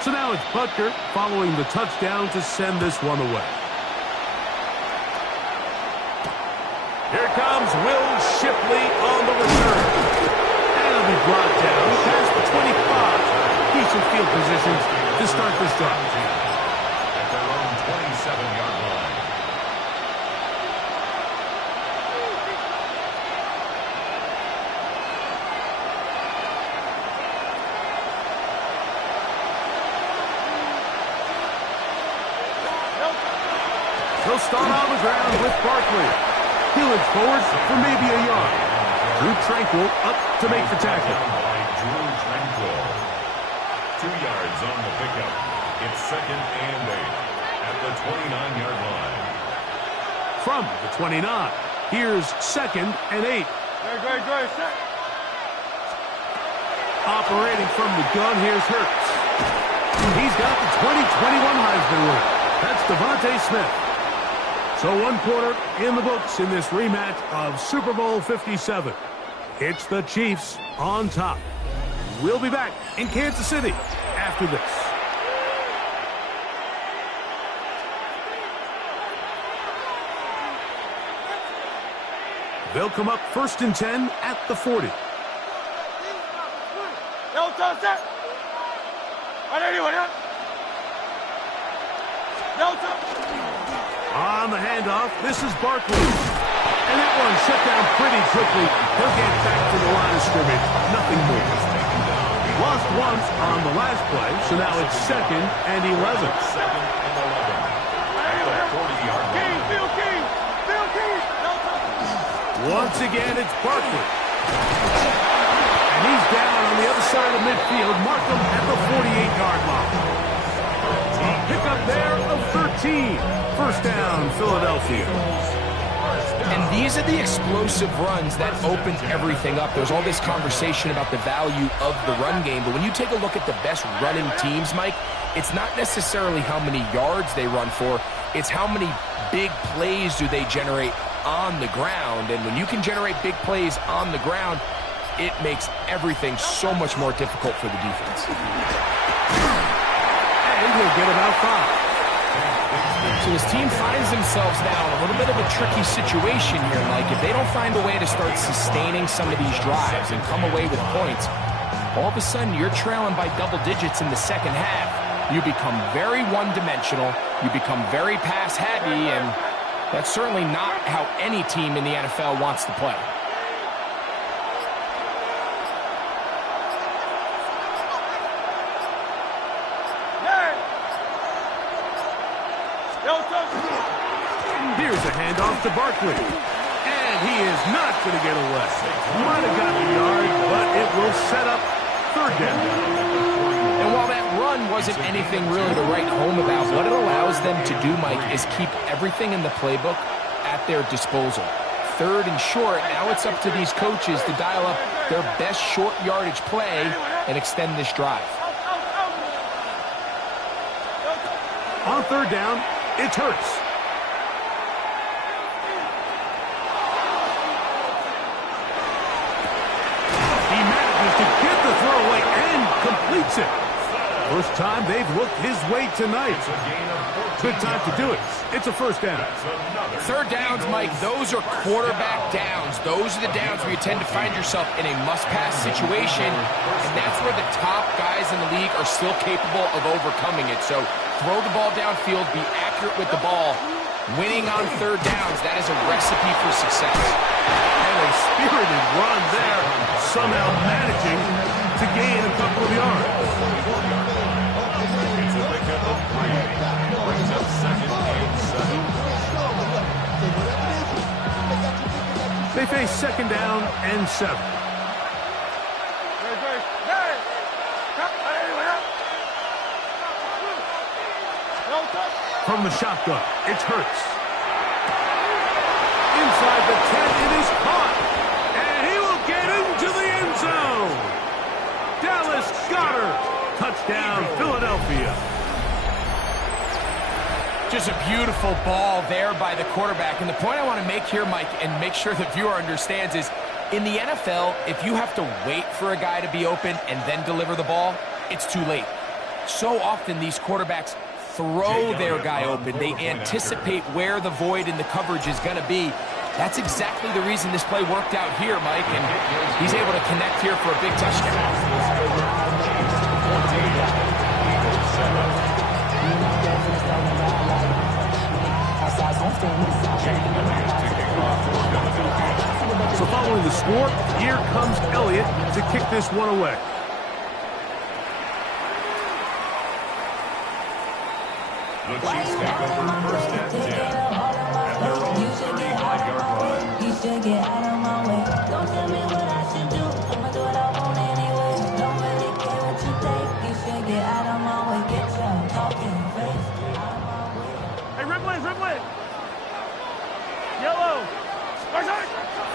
So now it's Butker following the touchdown to send this one away. Here comes Will Shipley on the return. And it'll be brought down past the 25. Decent field positions to start this drive. At their own 27-yard line. They'll start on the ground with Barkley. Healing forward for maybe a yard. Drew Tranquil up to make the tackle. Drew Tranquil. 2 yards on the pickup. It's second and 8 at the 29-yard line. From the 29, here's second and 8. Operating from the gun, here's Hurts. He's got the 2021 Heisman winner. That's Devontae Smith. So 1 quarter in the books in this rematch of Super Bowl 57. It's the Chiefs on top. We'll be back in Kansas City after this. They'll come up first and 10 at the 40. On the handoff, this is Barkley. And that one shut down pretty quickly. He'll get back to the line of scrimmage. Nothing more. Lost once on the last play, so now it's second and 11. Second and 11. At the 40-yard line. Once again, it's Barkley. And he's down on the other side of midfield. Mark him at the 48-yard line. Pick up there of 13. First down, Philadelphia. And These are the explosive runs that open everything up. There's all this conversation about the value of the run game, but when you take a look at the best running teams, Mike, it's not necessarily how many yards they run for, it's how many big plays do they generate on the ground. And when you can generate big plays on the ground, it makes everything so much more difficult for the defense. And he'll get about 5. So his team finds themselves now in a little bit of a tricky situation here, Mike. If they don't find a way to start sustaining some of these drives and come away with points, all of a sudden you're trailing by double digits in the second half. You become very one-dimensional, you become very pass-heavy, and that's certainly not how any team in the NFL wants to play. Here's a handoff to Barkley. And he is not going to get away. Might have gotten a yard, but it will set up 3rd down. And while that run wasn't anything really to write home about, what it allows them to do, Mike, is keep everything in the playbook at their disposal. 3rd and short, now it's up to these coaches to dial up their best short yardage play and extend this drive. On 3rd down, it's Hurts. He manages to get the throw away and completes it. First time they've looked his way tonight. Good time to do it. It's a 1st down. 3rd downs, Mike, those are quarterback downs. Those are the downs where you tend to find yourself in a must-pass situation, and that's where the top guys in the league are still capable of overcoming it. So throw the ball downfield, be accurate with the ball. Winning on 3rd downs, that is a recipe for success. And a spirited run there, somehow managing to gain a couple of yards. It's a pickup of 3. Brings up 2nd and 7. They face 2nd down and 7. From the shotgun, it's Hurts. Inside the 10, it is caught. And he will get into the end zone. Dallas Goedert. Touchdown, Philadelphia. Just a beautiful ball there by the quarterback. And the point I want to make here, Mike, and make sure the viewer understands is, in the NFL, if you have to wait for a guy to be open and then deliver the ball, it's too late. So often these quarterbacks throw their guy open. They anticipate where the void in the coverage is going to be. That's exactly the reason this play worked out here, Mike, and he's able to connect here for a big touchdown. So following the score, here comes Elliott to kick this one away. The Chiefs take over 1st and 10 at their own 35-yard line. You should get out of my way. Don't tell me what I should do. I'ma do what I want anyway. Don't really care what you think. You should get out of my way. Get your talking face out of my way. Hey, Ripley! Yellow!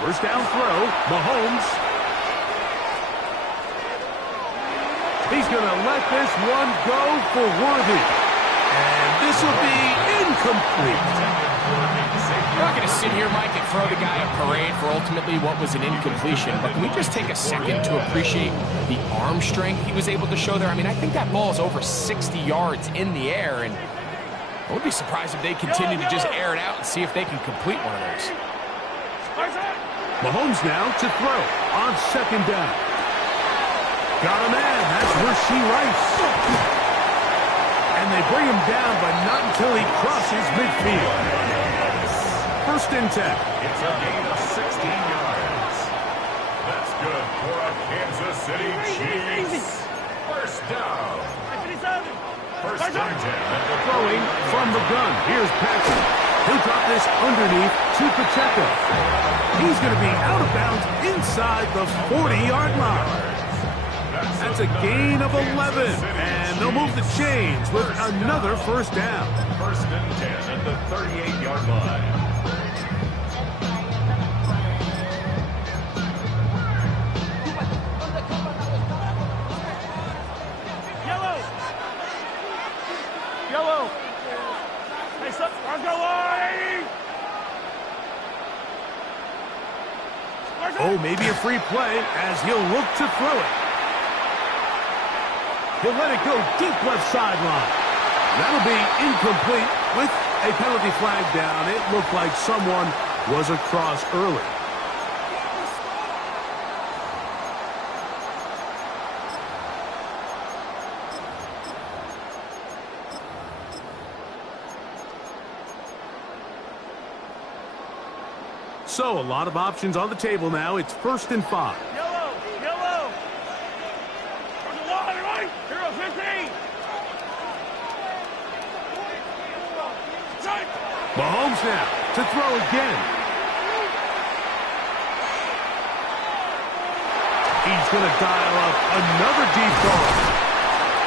First down throw, Mahomes. He's going to let this one go for Worthy. And this will be incomplete. We're not going to sit here, Mike, and throw the guy a parade for ultimately what was an incompletion, but can we just take a second to appreciate the arm strength he was able to show there? I mean, I think that ball is over 60 yards in the air, and I would be surprised if they continue to just air it out and see if they can complete one of those. Mahomes now to throw on 2nd down. Got a man. That's Rasheed Rice. And they bring him down, but not until he crosses midfield. 1st and 10. It's a gain of 16 yards. That's good for a Kansas City Chiefs. 1st down. 1st and 10. Throwing from the gun. Here's Patrick. He'll drop this underneath to Pacheco. He's going to be out of bounds inside the 40-yard line. That's a gain of 11. And they'll move the chains with another 1st down. 1st and 10 at the 38-yard line. Oh, maybe a free play as he'll look to throw it. He'll let it go deep left sideline. That'll be incomplete with a penalty flag down. It looked like someone was across early. So a lot of options on the table now. It's 1st and 5. Yellow. Yellow. There's a wall, everybody. Hero 15. Mahomes now to throw again. He's going to dial up another deep ball.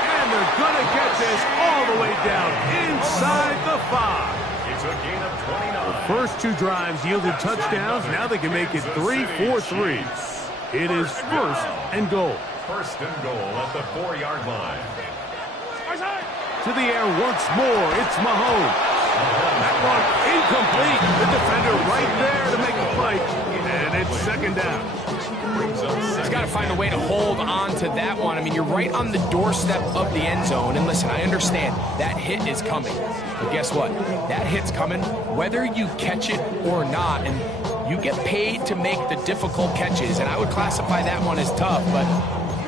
And they're going to get this all the way down inside the 5. It's a gain of 29. The first 2 drives yielded touchdowns. Now they can make it 3-4-3. It is 1st and goal. 1st and goal at the 4-yard line. To the air once more. It's Mahomes. That one incomplete. The defender right there to make a play. And it's 2nd down. He's got to find a way to hold on to that one. I mean, you're right on the doorstep of the end zone. And listen, I understand that hit is coming. But guess what? That hit's coming whether you catch it or not. And you get paid to make the difficult catches. And I would classify that one as tough. But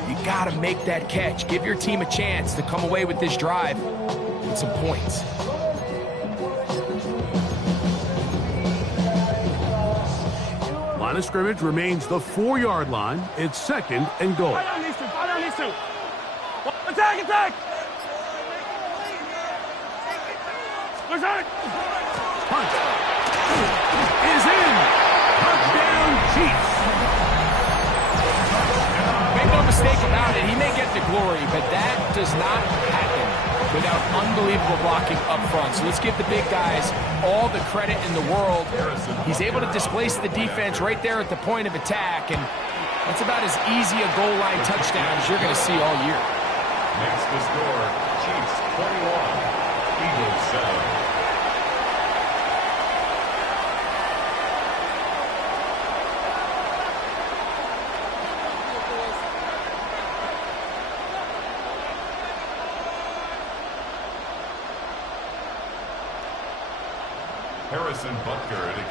you got to make that catch. Give your team a chance to come away with this drive with some points. Line of scrimmage remains the 4-yard line. It's 2nd and goal. Fire on these two. Fire on these two. Attack, attack. Punt is in. Touchdown, Chiefs. Make no mistake about it, he may get the glory, but that does not happen without unbelievable blocking up front. So let's give the big guys all the credit in the world. He's able to displace the defense right there at the point of attack, and that's about as easy a goal line touchdown as you're going to see all year. Next to score, Chiefs 21, Eagles 7.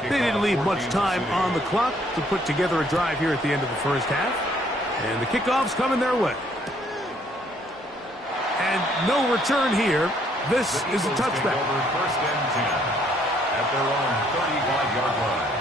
They didn't leave much time on the clock to put together a drive here at the end of the first half. And the kickoff's coming their way. And no return here. This is a touchback. 1st and 10 at their own 35-yard line.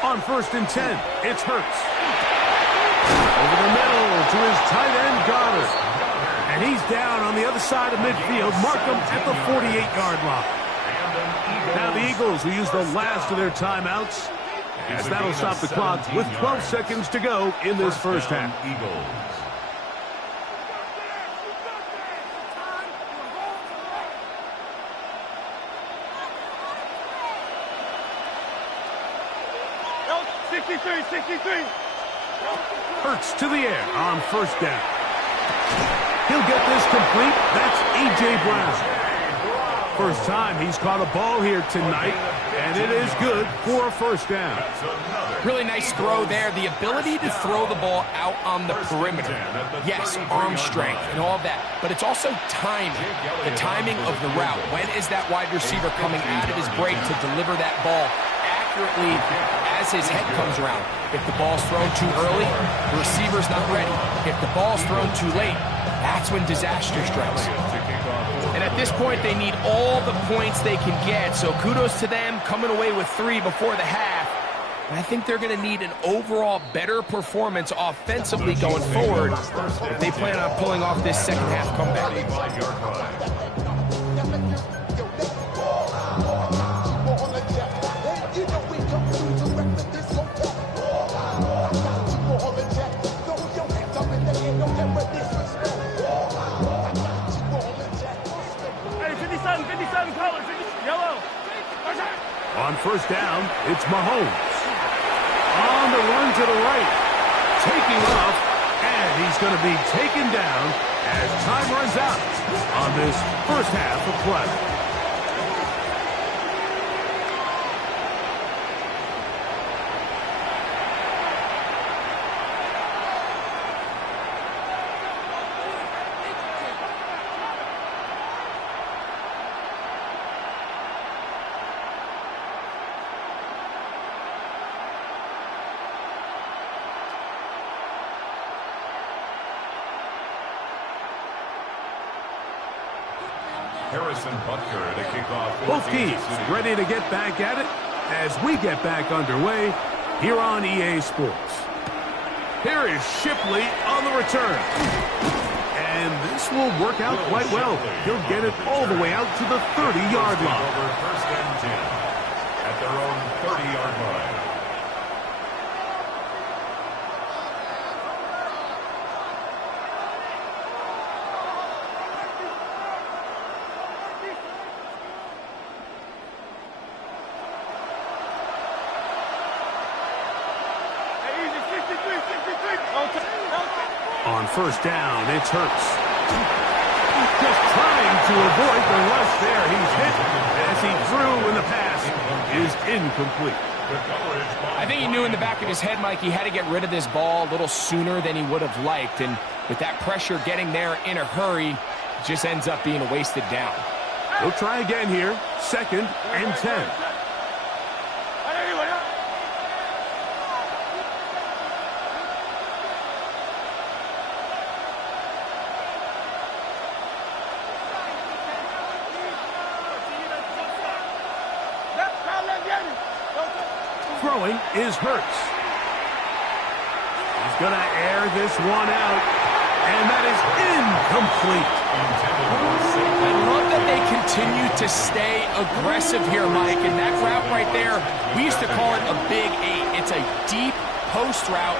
On 1st and 10, it's Hurts. Over the middle to his tight end, Goddard. And he's down on the other side of midfield. Mark him at the 48-yard line. Now the Eagles will use the last of their timeouts, as that'll stop the clock with 12 seconds to go in this first half. Eagles. Hurts to the air on 1st down. He'll get this complete. That's A.J. Brown. First time he's caught a ball here tonight, and it is good for a 1st down. Really nice throw there. The ability to throw the ball out on the perimeter. Yes, arm strength and all that, but it's also timing. The timing of the route. When is that wide receiver coming out of his break to deliver that ball accurately as his head comes around? If the ball's thrown too early, the receiver's not ready. If the ball's thrown too late, that's when disaster strikes. And at this point, they need all the points they can get. So kudos to them coming away with 3 before the half. And I think they're going to need an overall better performance offensively going forward if they plan on pulling off this second half comeback. You know we On first down, it's Mahomes. On the run to the right. Taking off, and he's going to be taken down as time runs out on this first half of play. Harrison Butker to kick off. Both teams ready to get back at it as we get back underway here on EA Sports. Here is Shipley on the return. And this will work out quite well. He'll get it all the way out to the 30-yard line. First and 10 at their own 30-yard line. On first down, it's Hurts. Just trying to avoid the rush there. He's hit as he threw, and the pass is incomplete. I think he knew in the back of his head, Mike, he had to get rid of this ball a little sooner than he would have liked. And with that pressure getting there in a hurry, it just ends up being a wasted down. He'll try again here. 2nd and 10. Throwing is Hurts. He's going to air this one out, and that is incomplete. I love that they continue to stay aggressive here, Mike, and that route right there, we used to call it a big 8. It's a deep post route,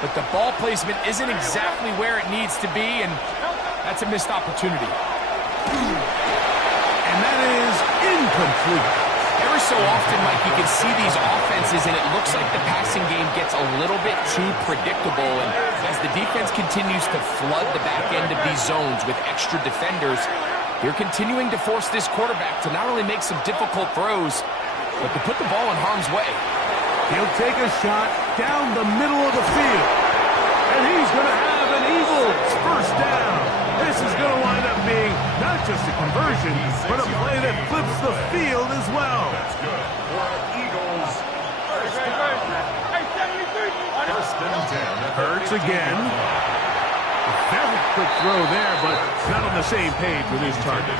but the ball placement isn't exactly where it needs to be, and that's a missed opportunity. And that is incomplete. Every so often, Mike, you can see these offenses, and it looks like the passing game gets a little bit too predictable. And as the defense continues to flood the back end of these zones with extra defenders, they're continuing to force this quarterback to not only make some difficult throws, but to put the ball in harm's way. He'll take a shot down the middle of the field. And he's going to have an Eagles first down. This is going to wind up being not just a conversion, but a play that flips the field as well. That's good for Eagles. First down. First and 10. Hurts again. A very quick throw there, but not on the same page with his target.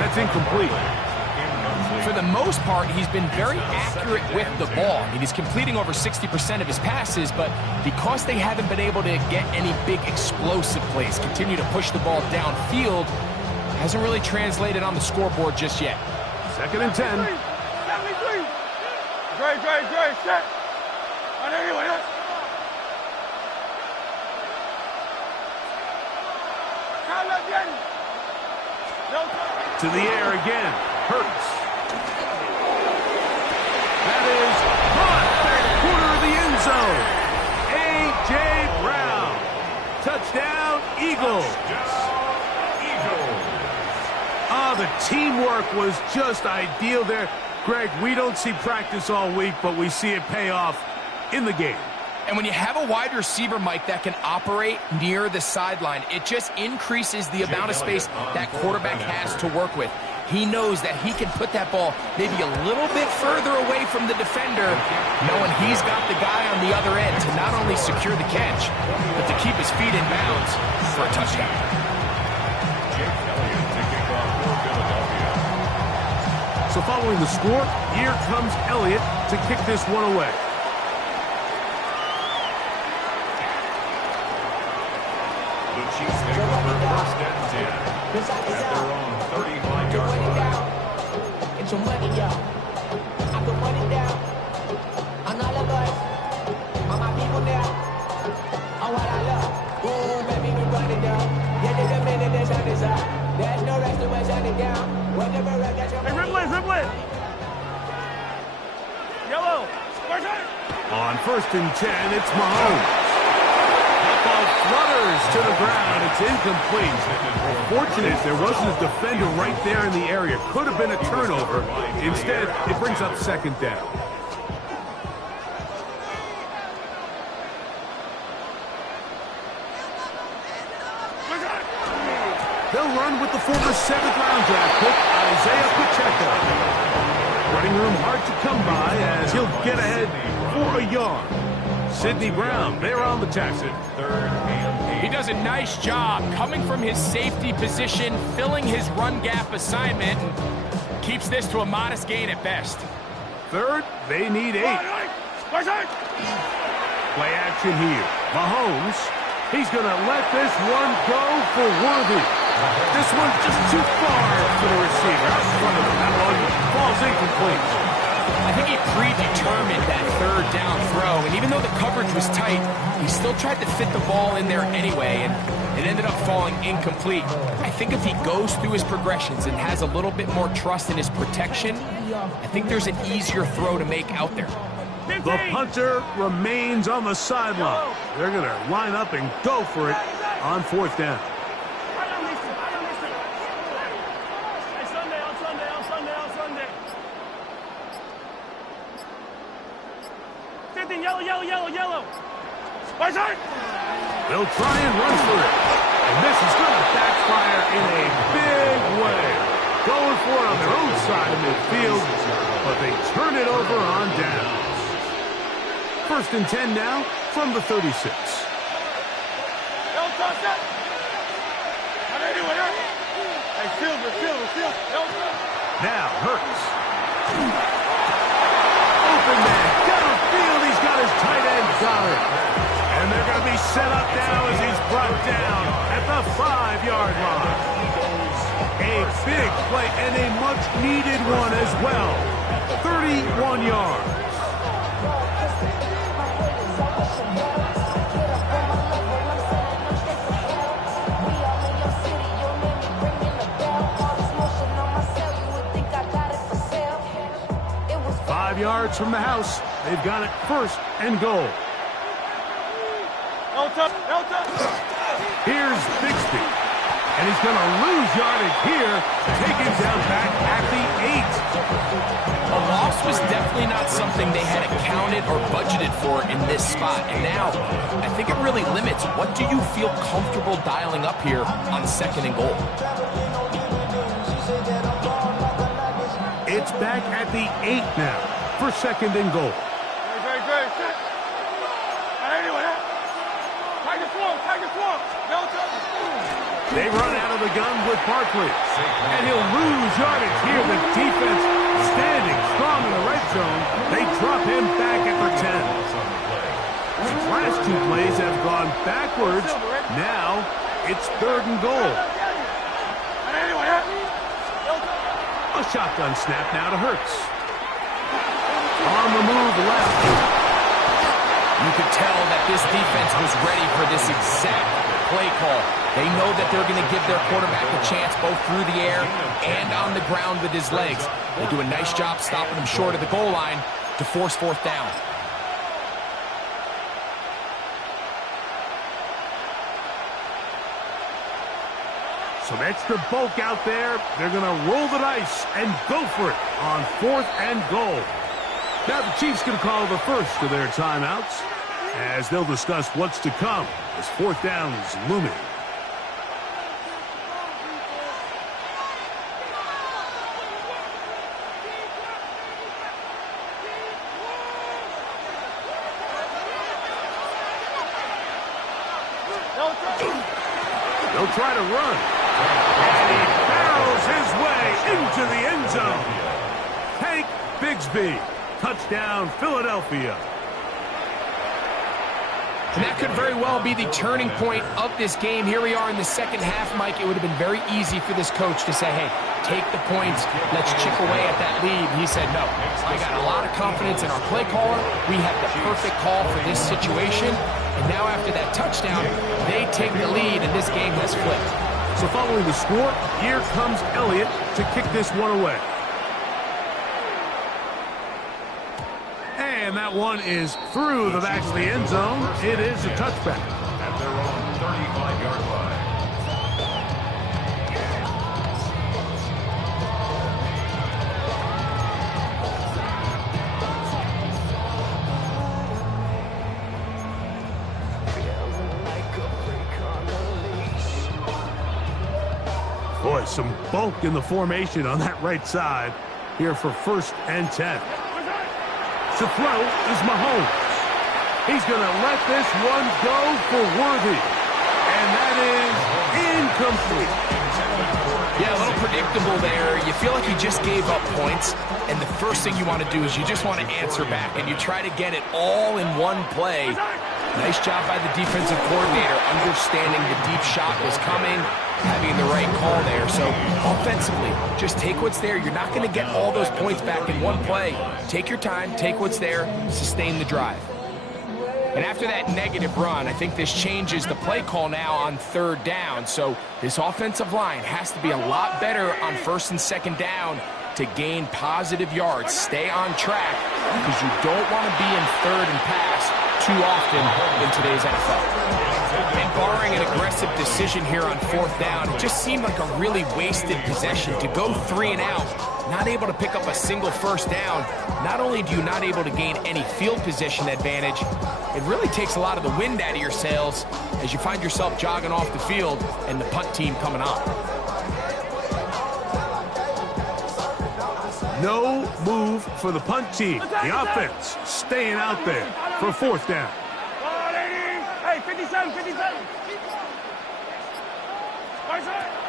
That's incomplete. For the most part, he's been very accurate with the ball. I mean, he's completing over 60% of his passes, but because they haven't been able to get any big explosive plays, continue to push the ball downfield, hasn't really translated on the scoreboard just yet. 2nd and 10. Set. To the air again. Hurts. That is caught back corner of the end zone. A.J. Brown. Touchdown, Eagles. The teamwork was just ideal there. Greg, we don't see practice all week, but we see it pay off in the game. And when you have a wide receiver, Mike, that can operate near the sideline, it just increases the amount of space that quarterback has to work with. He knows that he can put that ball maybe a little bit further away from the defender, knowing he's got the guy on the other end to not only secure the catch, but to keep his feet in bounds for a touchdown. So following the score, here comes Elliott to kick this one away. The Chiefs take over first and 10 at their own 35-yard line. Get your money up. I can run it down. On all of us. On my people now. On what I love. Boom, baby, we run it down. Yeah, there's a minute that's on this up. There's no rest to shut it down. Whatever I got your money. Hey, Ripley. On 1st and 10, it's Mahomes. That ball flutters to the ground. It's incomplete. Fortunate there wasn't a defender right there in the area. Could have been a turnover. Instead, it brings up 2nd down. They'll run with the former 7th-round draft pick, Isaiah Pacheco. Running room hard to come by as he'll get ahead for a yard. Sidney Brown, they're on the tackle. He does a nice job coming from his safety position, filling his run gap assignment, and keeps this to a modest gain at best. 3rd, they need 8. Play action here. Mahomes, he's going to let this one go for Worthy. This one's just too far for the receiver. Out in front of him. That one falls incomplete. I think he predetermined that 3rd down throw, and even though the coverage was tight, he still tried to fit the ball in there anyway, and it ended up falling incomplete. I think if he goes through his progressions and has a little bit more trust in his protection, I think there's an easier throw to make out there. The punter remains on the sideline. They're going to line up and go for it on 4th down. Yellow. They'll try and run for it. And this is going to backfire in a big way. Going for it on their own side of midfield, but they turn it over on downs. 1st and 10 now from the 36. Now Hurts. Open man. Downfield. He's got his tight end got it. And they're going to be set up now as he's brought down at the 5-yard line. A big play and a much-needed one as well. 31 yards. Yards from the house. They've got it 1st and goal. Here's Bixby. And he's going to lose yardage here. Taken down back at the 8. A loss was definitely not something they had accounted or budgeted for in this spot. And now, I think it really limits what do you feel comfortable dialing up here on 2nd and goal. It's back at the 8 now. For 2nd and goal. They run out of the gun with Barkley. And he'll lose yardage here. The defense standing strong in the red zone. They drop him back at the 10. These last 2 plays have gone backwards. Now it's 3rd and goal. A shotgun snap now to Hurts. On the move left. You could tell that this defense was ready for this exact play call. They know that they're going to give their quarterback a chance both through the air and on the ground with his legs. They do a nice job stopping him short of the goal line to force 4th down. Some extra bulk out there. They're going to roll the dice and go for it on 4th and goal. Now the Chiefs going to call the first of their timeouts as they'll discuss what's to come as 4th down is looming. They'll try to run. And he barrels his way into the end zone. Hank Bigsby. Touchdown, Philadelphia. And that could very well be the turning point of this game. Here we are in the 2nd half, Mike. It would have been very easy for this coach to say, hey, take the points. Let's chip away at that lead. He said, no, I got a lot of confidence in our play caller. We have the perfect call for this situation. And now after that touchdown, they take the lead, and this game has flipped. So following the score, here comes Elliott to kick this one away. And And that one is through the back of the end zone. It is a touchback. At their own 35-yard line. Boy, some bulk in the formation on that right side here for 1st and 10. To throw is Mahomes. He's going to let this one go for Worthy. And that is incomplete. Yeah, a little predictable there. You feel like you just gave up points, and the first thing you want to do is you just want to answer back, and you try to get it all in one play. Nice job by the defensive coordinator, understanding the deep shot was coming, having the right call there. So offensively, just take what's there. You're not going to get all those points back in one play. Take your time, take what's there, sustain the drive. And after that negative run, I think this changes the play call now on 3rd down. So this offensive line has to be a lot better on 1st and 2nd down to gain positive yards. Stay on track because you don't want to be in 3rd and pass too often in today's NFL. And barring an aggressive decision here on 4th down, it just seemed like a really wasted possession to go 3 and out, not able to pick up a single 1st down. Not only do you not able to gain any field position advantage, it really takes a lot of the wind out of your sails as you find yourself jogging off the field and the punt team coming on. No move for the punt team. The offense staying out there for 4th down. Hey, 57, 57.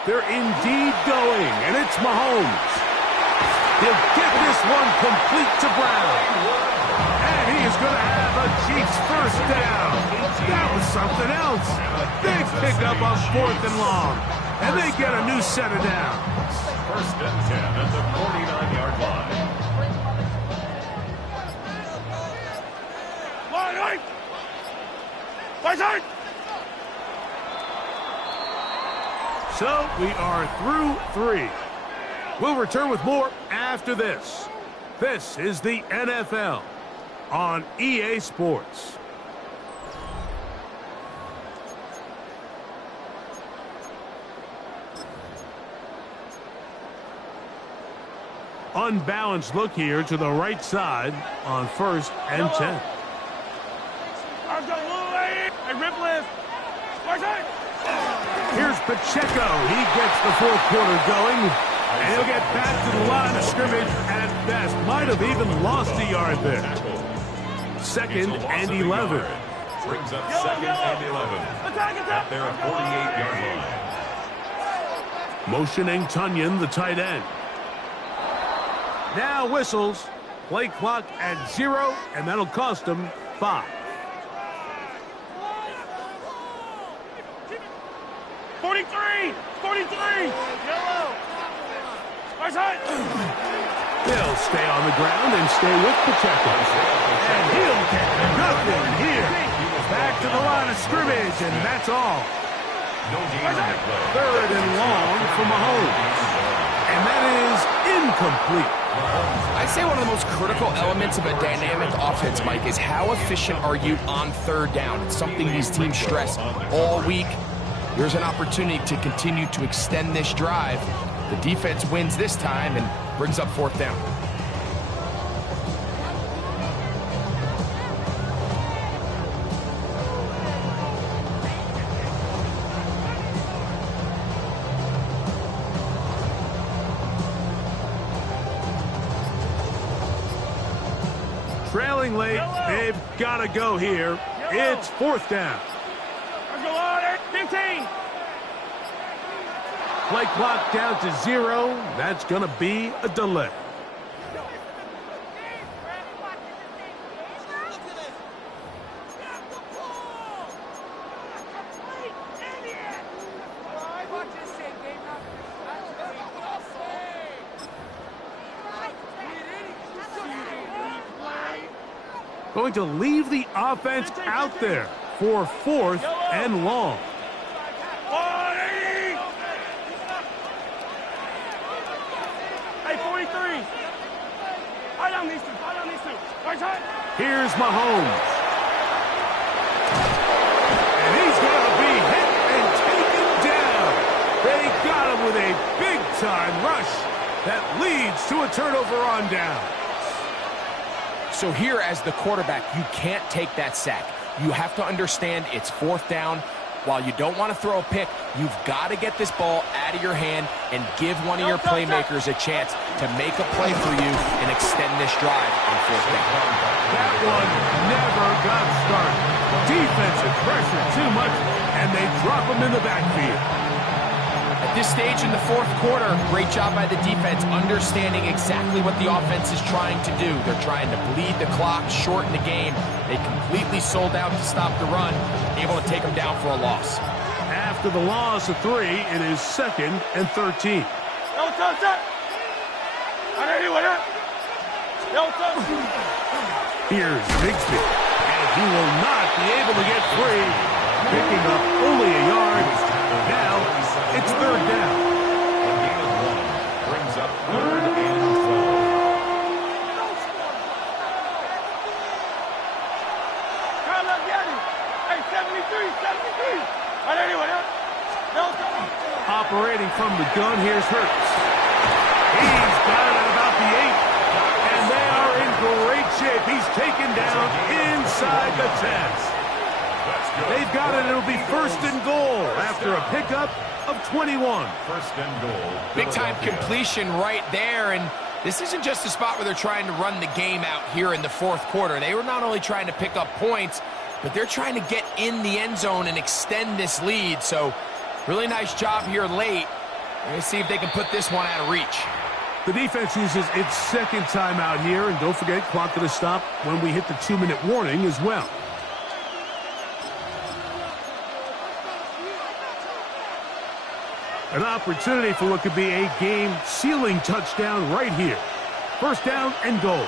They're indeed going, and it's Mahomes. He'll get this one complete to Brown. And he is going to have a Chiefs 1st down. That was something else. Big pickup on 4th and long. And they get a new set of downs. 1st and 10 at the 49-yard line. So we are through 3. We'll return with more after this. This is the NFL on EA Sports. Unbalanced look here to the right side on 1st and 10. Here's Pacheco. He gets the 4th quarter going, and he'll get back to the line of scrimmage at best. Might have even lost a yard there. 2nd and 11. Brings up 2nd and 11 at their 48-yard line. Motioning Tunyon, the tight end. Now whistles. Play clock at 0, and that'll cost him 5. 43! 43! Yellow! He'll stay on the ground and stay with Pacheco. And he'll get nothing here. Back to the line of scrimmage, and that's all. No gain on the play. 3rd and long for Mahomes. And that is incomplete. I'd say one of the most critical elements of a dynamic offense, Mike, is how efficient are you on 3rd down. It's something these teams stress all week. Here's an opportunity to continue to extend this drive. The defense wins this time and brings up 4th down. Trailing late, they've got to go here. It's 4th down. 15. Play clock down to 0. That's going to be a delay. Going to leave the offense out there for 4th and long. Hey, 43. I know. down these two. Fall down these two. Right side. Here's Mahomes. And he's going to be hit and taken down. They got him with a big-time rush that leads to a turnover on down. So here as the quarterback, you can't take that sack. You have to understand it's 4th down. While you don't want to throw a pick, you've got to get this ball out of your hand and give one of your playmakers a chance to make a play for you and extend this drive on 4th down. That one never got started. Defensive pressure too much, and they drop him in the backfield. At this stage in the 4th quarter, great job by the defense understanding exactly what the offense is trying to do. They're trying to bleed the clock, shorten the game. They completely sold out to stop the run, able to take them down for a loss. After the loss of 3, it is 2nd and 13. Here's Bigsby, and he will not be able to get free, picking up only a yard. Now it's 3rd down. A gain of 1 brings up 3rd and 12. Operating from the gun, here's Hurts. He's got it at about the 8, and they are in great shape. He's taken down inside the 10. They've got it. It'll be 1st and goal after a pickup of 21. 1st and goal. Big-time completion right there, and this isn't just a spot where they're trying to run the game out here in the 4th quarter. They were not only trying to pick up points, but they're trying to get in the end zone and extend this lead. So really nice job here late. Let's see if they can put this one out of reach. The defense uses its 2nd timeout here, and don't forget, clock going to stop when we hit the 2-minute warning as well. An opportunity for what could be a game-sealing touchdown right here. 1st down and goal.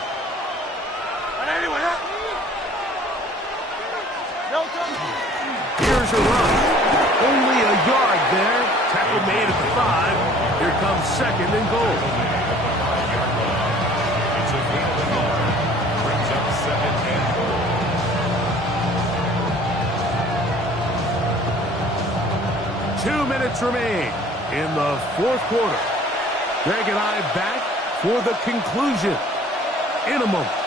Here's a run. Only a yard there. Tackle made at the 5. Here comes 2nd and goal. It's a gain of a yard. Brings up 2nd and goal. 2 minutes remain in the 4th quarter. Greg and I back for the conclusion in a moment.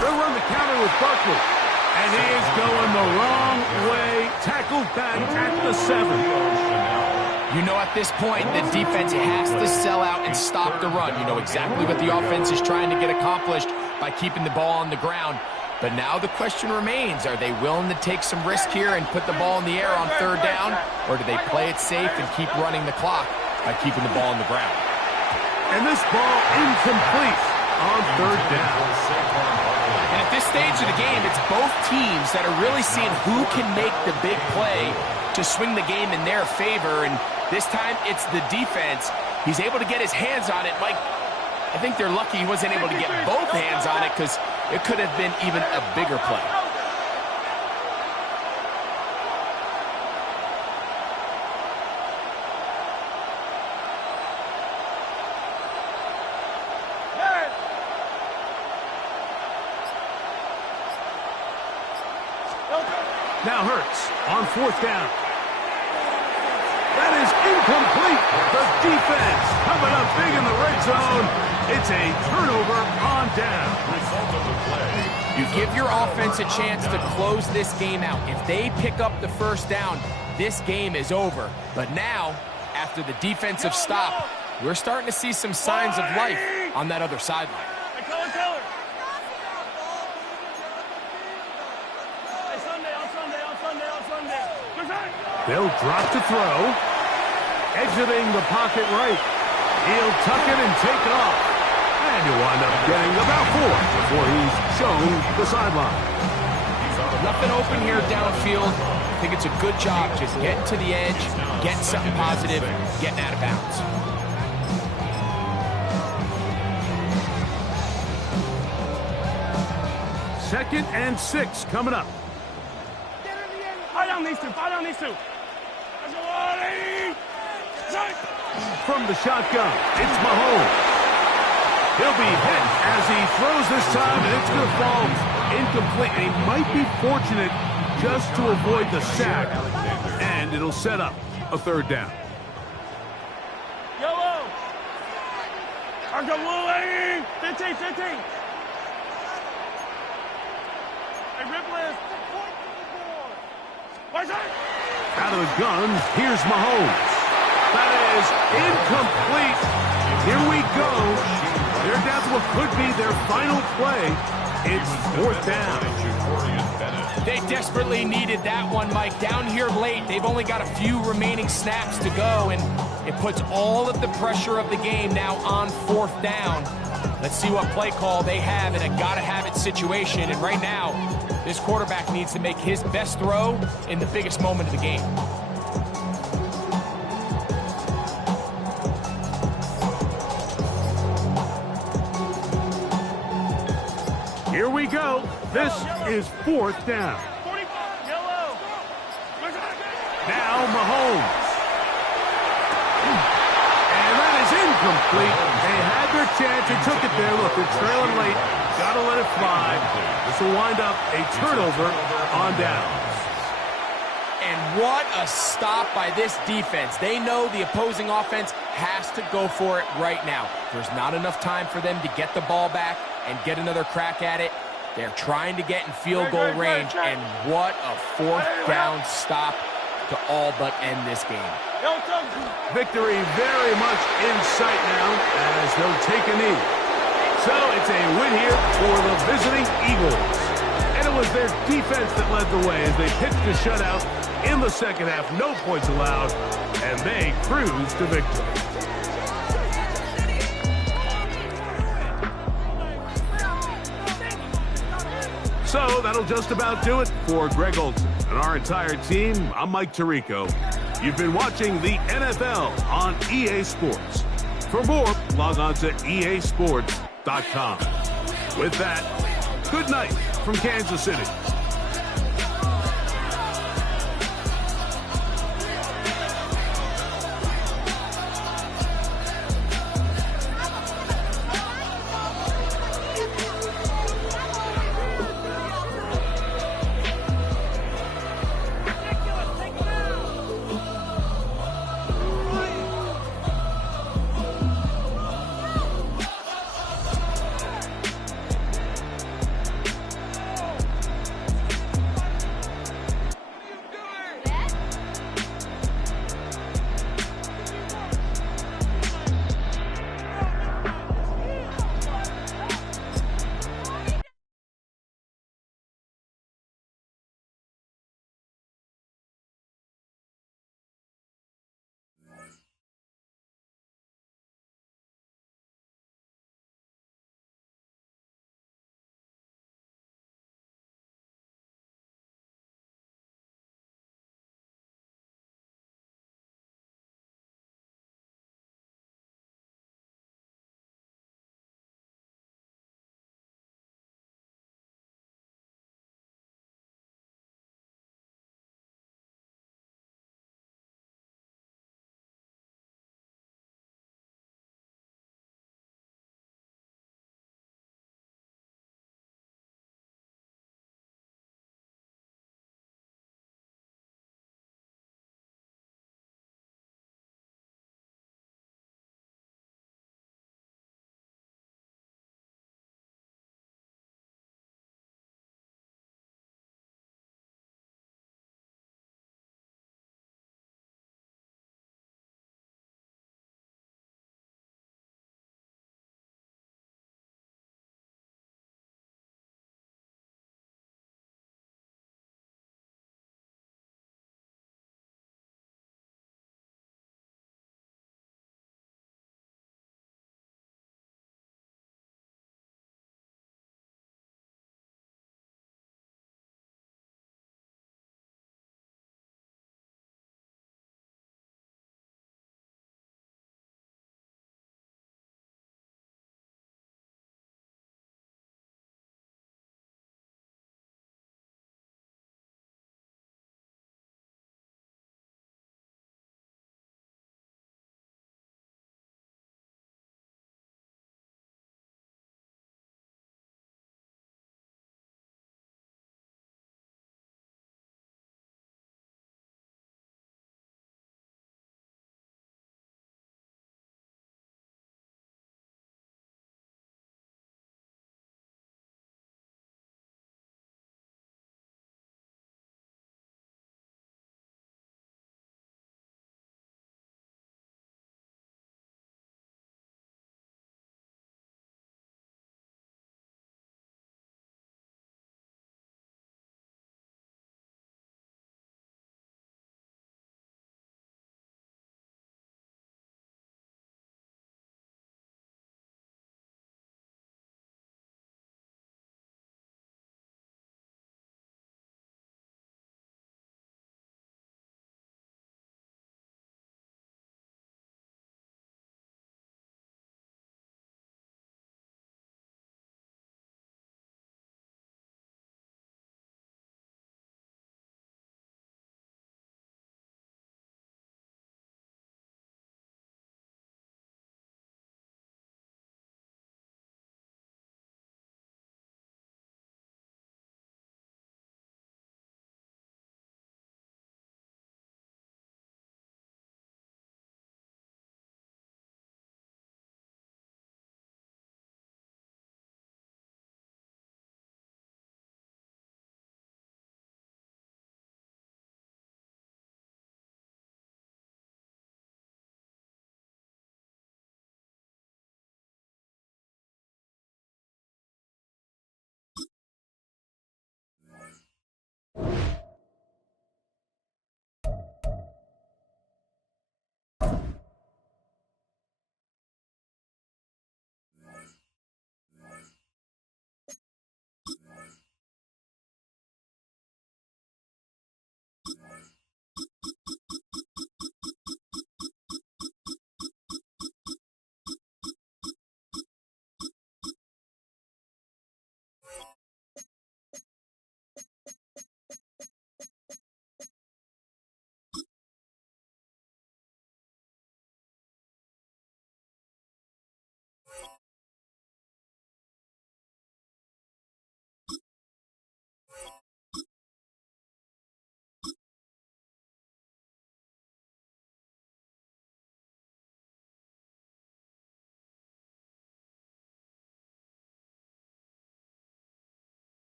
They'll run the counter with Barkley. And he is going the wrong way. Tackled back at the 7. You know at this point, the defense has to sell out and stop the run. You know exactly what the offense is trying to get accomplished by keeping the ball on the ground. But now the question remains, are they willing to take some risk here and put the ball in the air on 3rd down? Or do they play it safe and keep running the clock by keeping the ball on the ground? And this ball incomplete on 3rd down. And at this stage of the game, it's both teams that are really seeing who can make the big play to swing the game in their favor. And this time, it's the defense. He's able to get his hands on it. Mike, I think they're lucky he wasn't able to get both hands on it because it could have been even a bigger play. Now Hurts on 4th down. That is incomplete. The defense coming up big in the red zone. It's a turnover on down. Result of the play. You give your offense a chance to close this game out. If they pick up the 1st down, this game is over. But now, after the defensive stop, we're starting to see some signs of life on that other sideline. They'll drop to throw. Exiting the pocket right. He'll tuck it and take off. And he'll wind up getting about 4 before he's shown the sideline. Nothing open here downfield. I think it's a good job just getting to the edge, getting something positive, getting out of bounds. 2nd and 6 coming up. Fight on these two. Fight on these two. From the shotgun, it's Mahomes. He'll be hit as he throws this time, and it's going to fall incomplete. And he might be fortunate just to avoid the sack, and it'll set up a 3rd down. Yellow. Argamule. 15. Hey, Ripley. Out of the gun, here's Mahomes. That is incomplete. Here we go. They're down to what could be their final play. It's 4th down. They desperately needed that one, Mike. Down here late, they've only got a few remaining snaps to go, and it puts all of the pressure of the game now on 4th down. Let's see what play call they have in a gotta-have-it situation, and right now, this quarterback needs to make his best throw in the biggest moment of the game. Here we go. This is 4th down. Now Mahomes. And that is incomplete. They had their chance. They took it there. Look, they're trailing late. Got to let it fly. This will wind up a turnover on downs. And what a stop by this defense. They know the opposing offense has to go for it right now. There's not enough time for them to get the ball back and get another crack at it. They're trying to get in field goal range, and what a 4th down stop to all but end this game. Victory very much in sight now as they'll take a knee. So it's a win here for the visiting Eagles. And it was their defense that led the way as they pitched a shutout in the 2nd half. No points allowed, and they cruise to victory. So that'll just about do it for Greg Olsen and our entire team. I'm Mike Tirico. You've been watching the NFL on EA Sports. For more, log on to easports.com. With that, good night from Kansas City.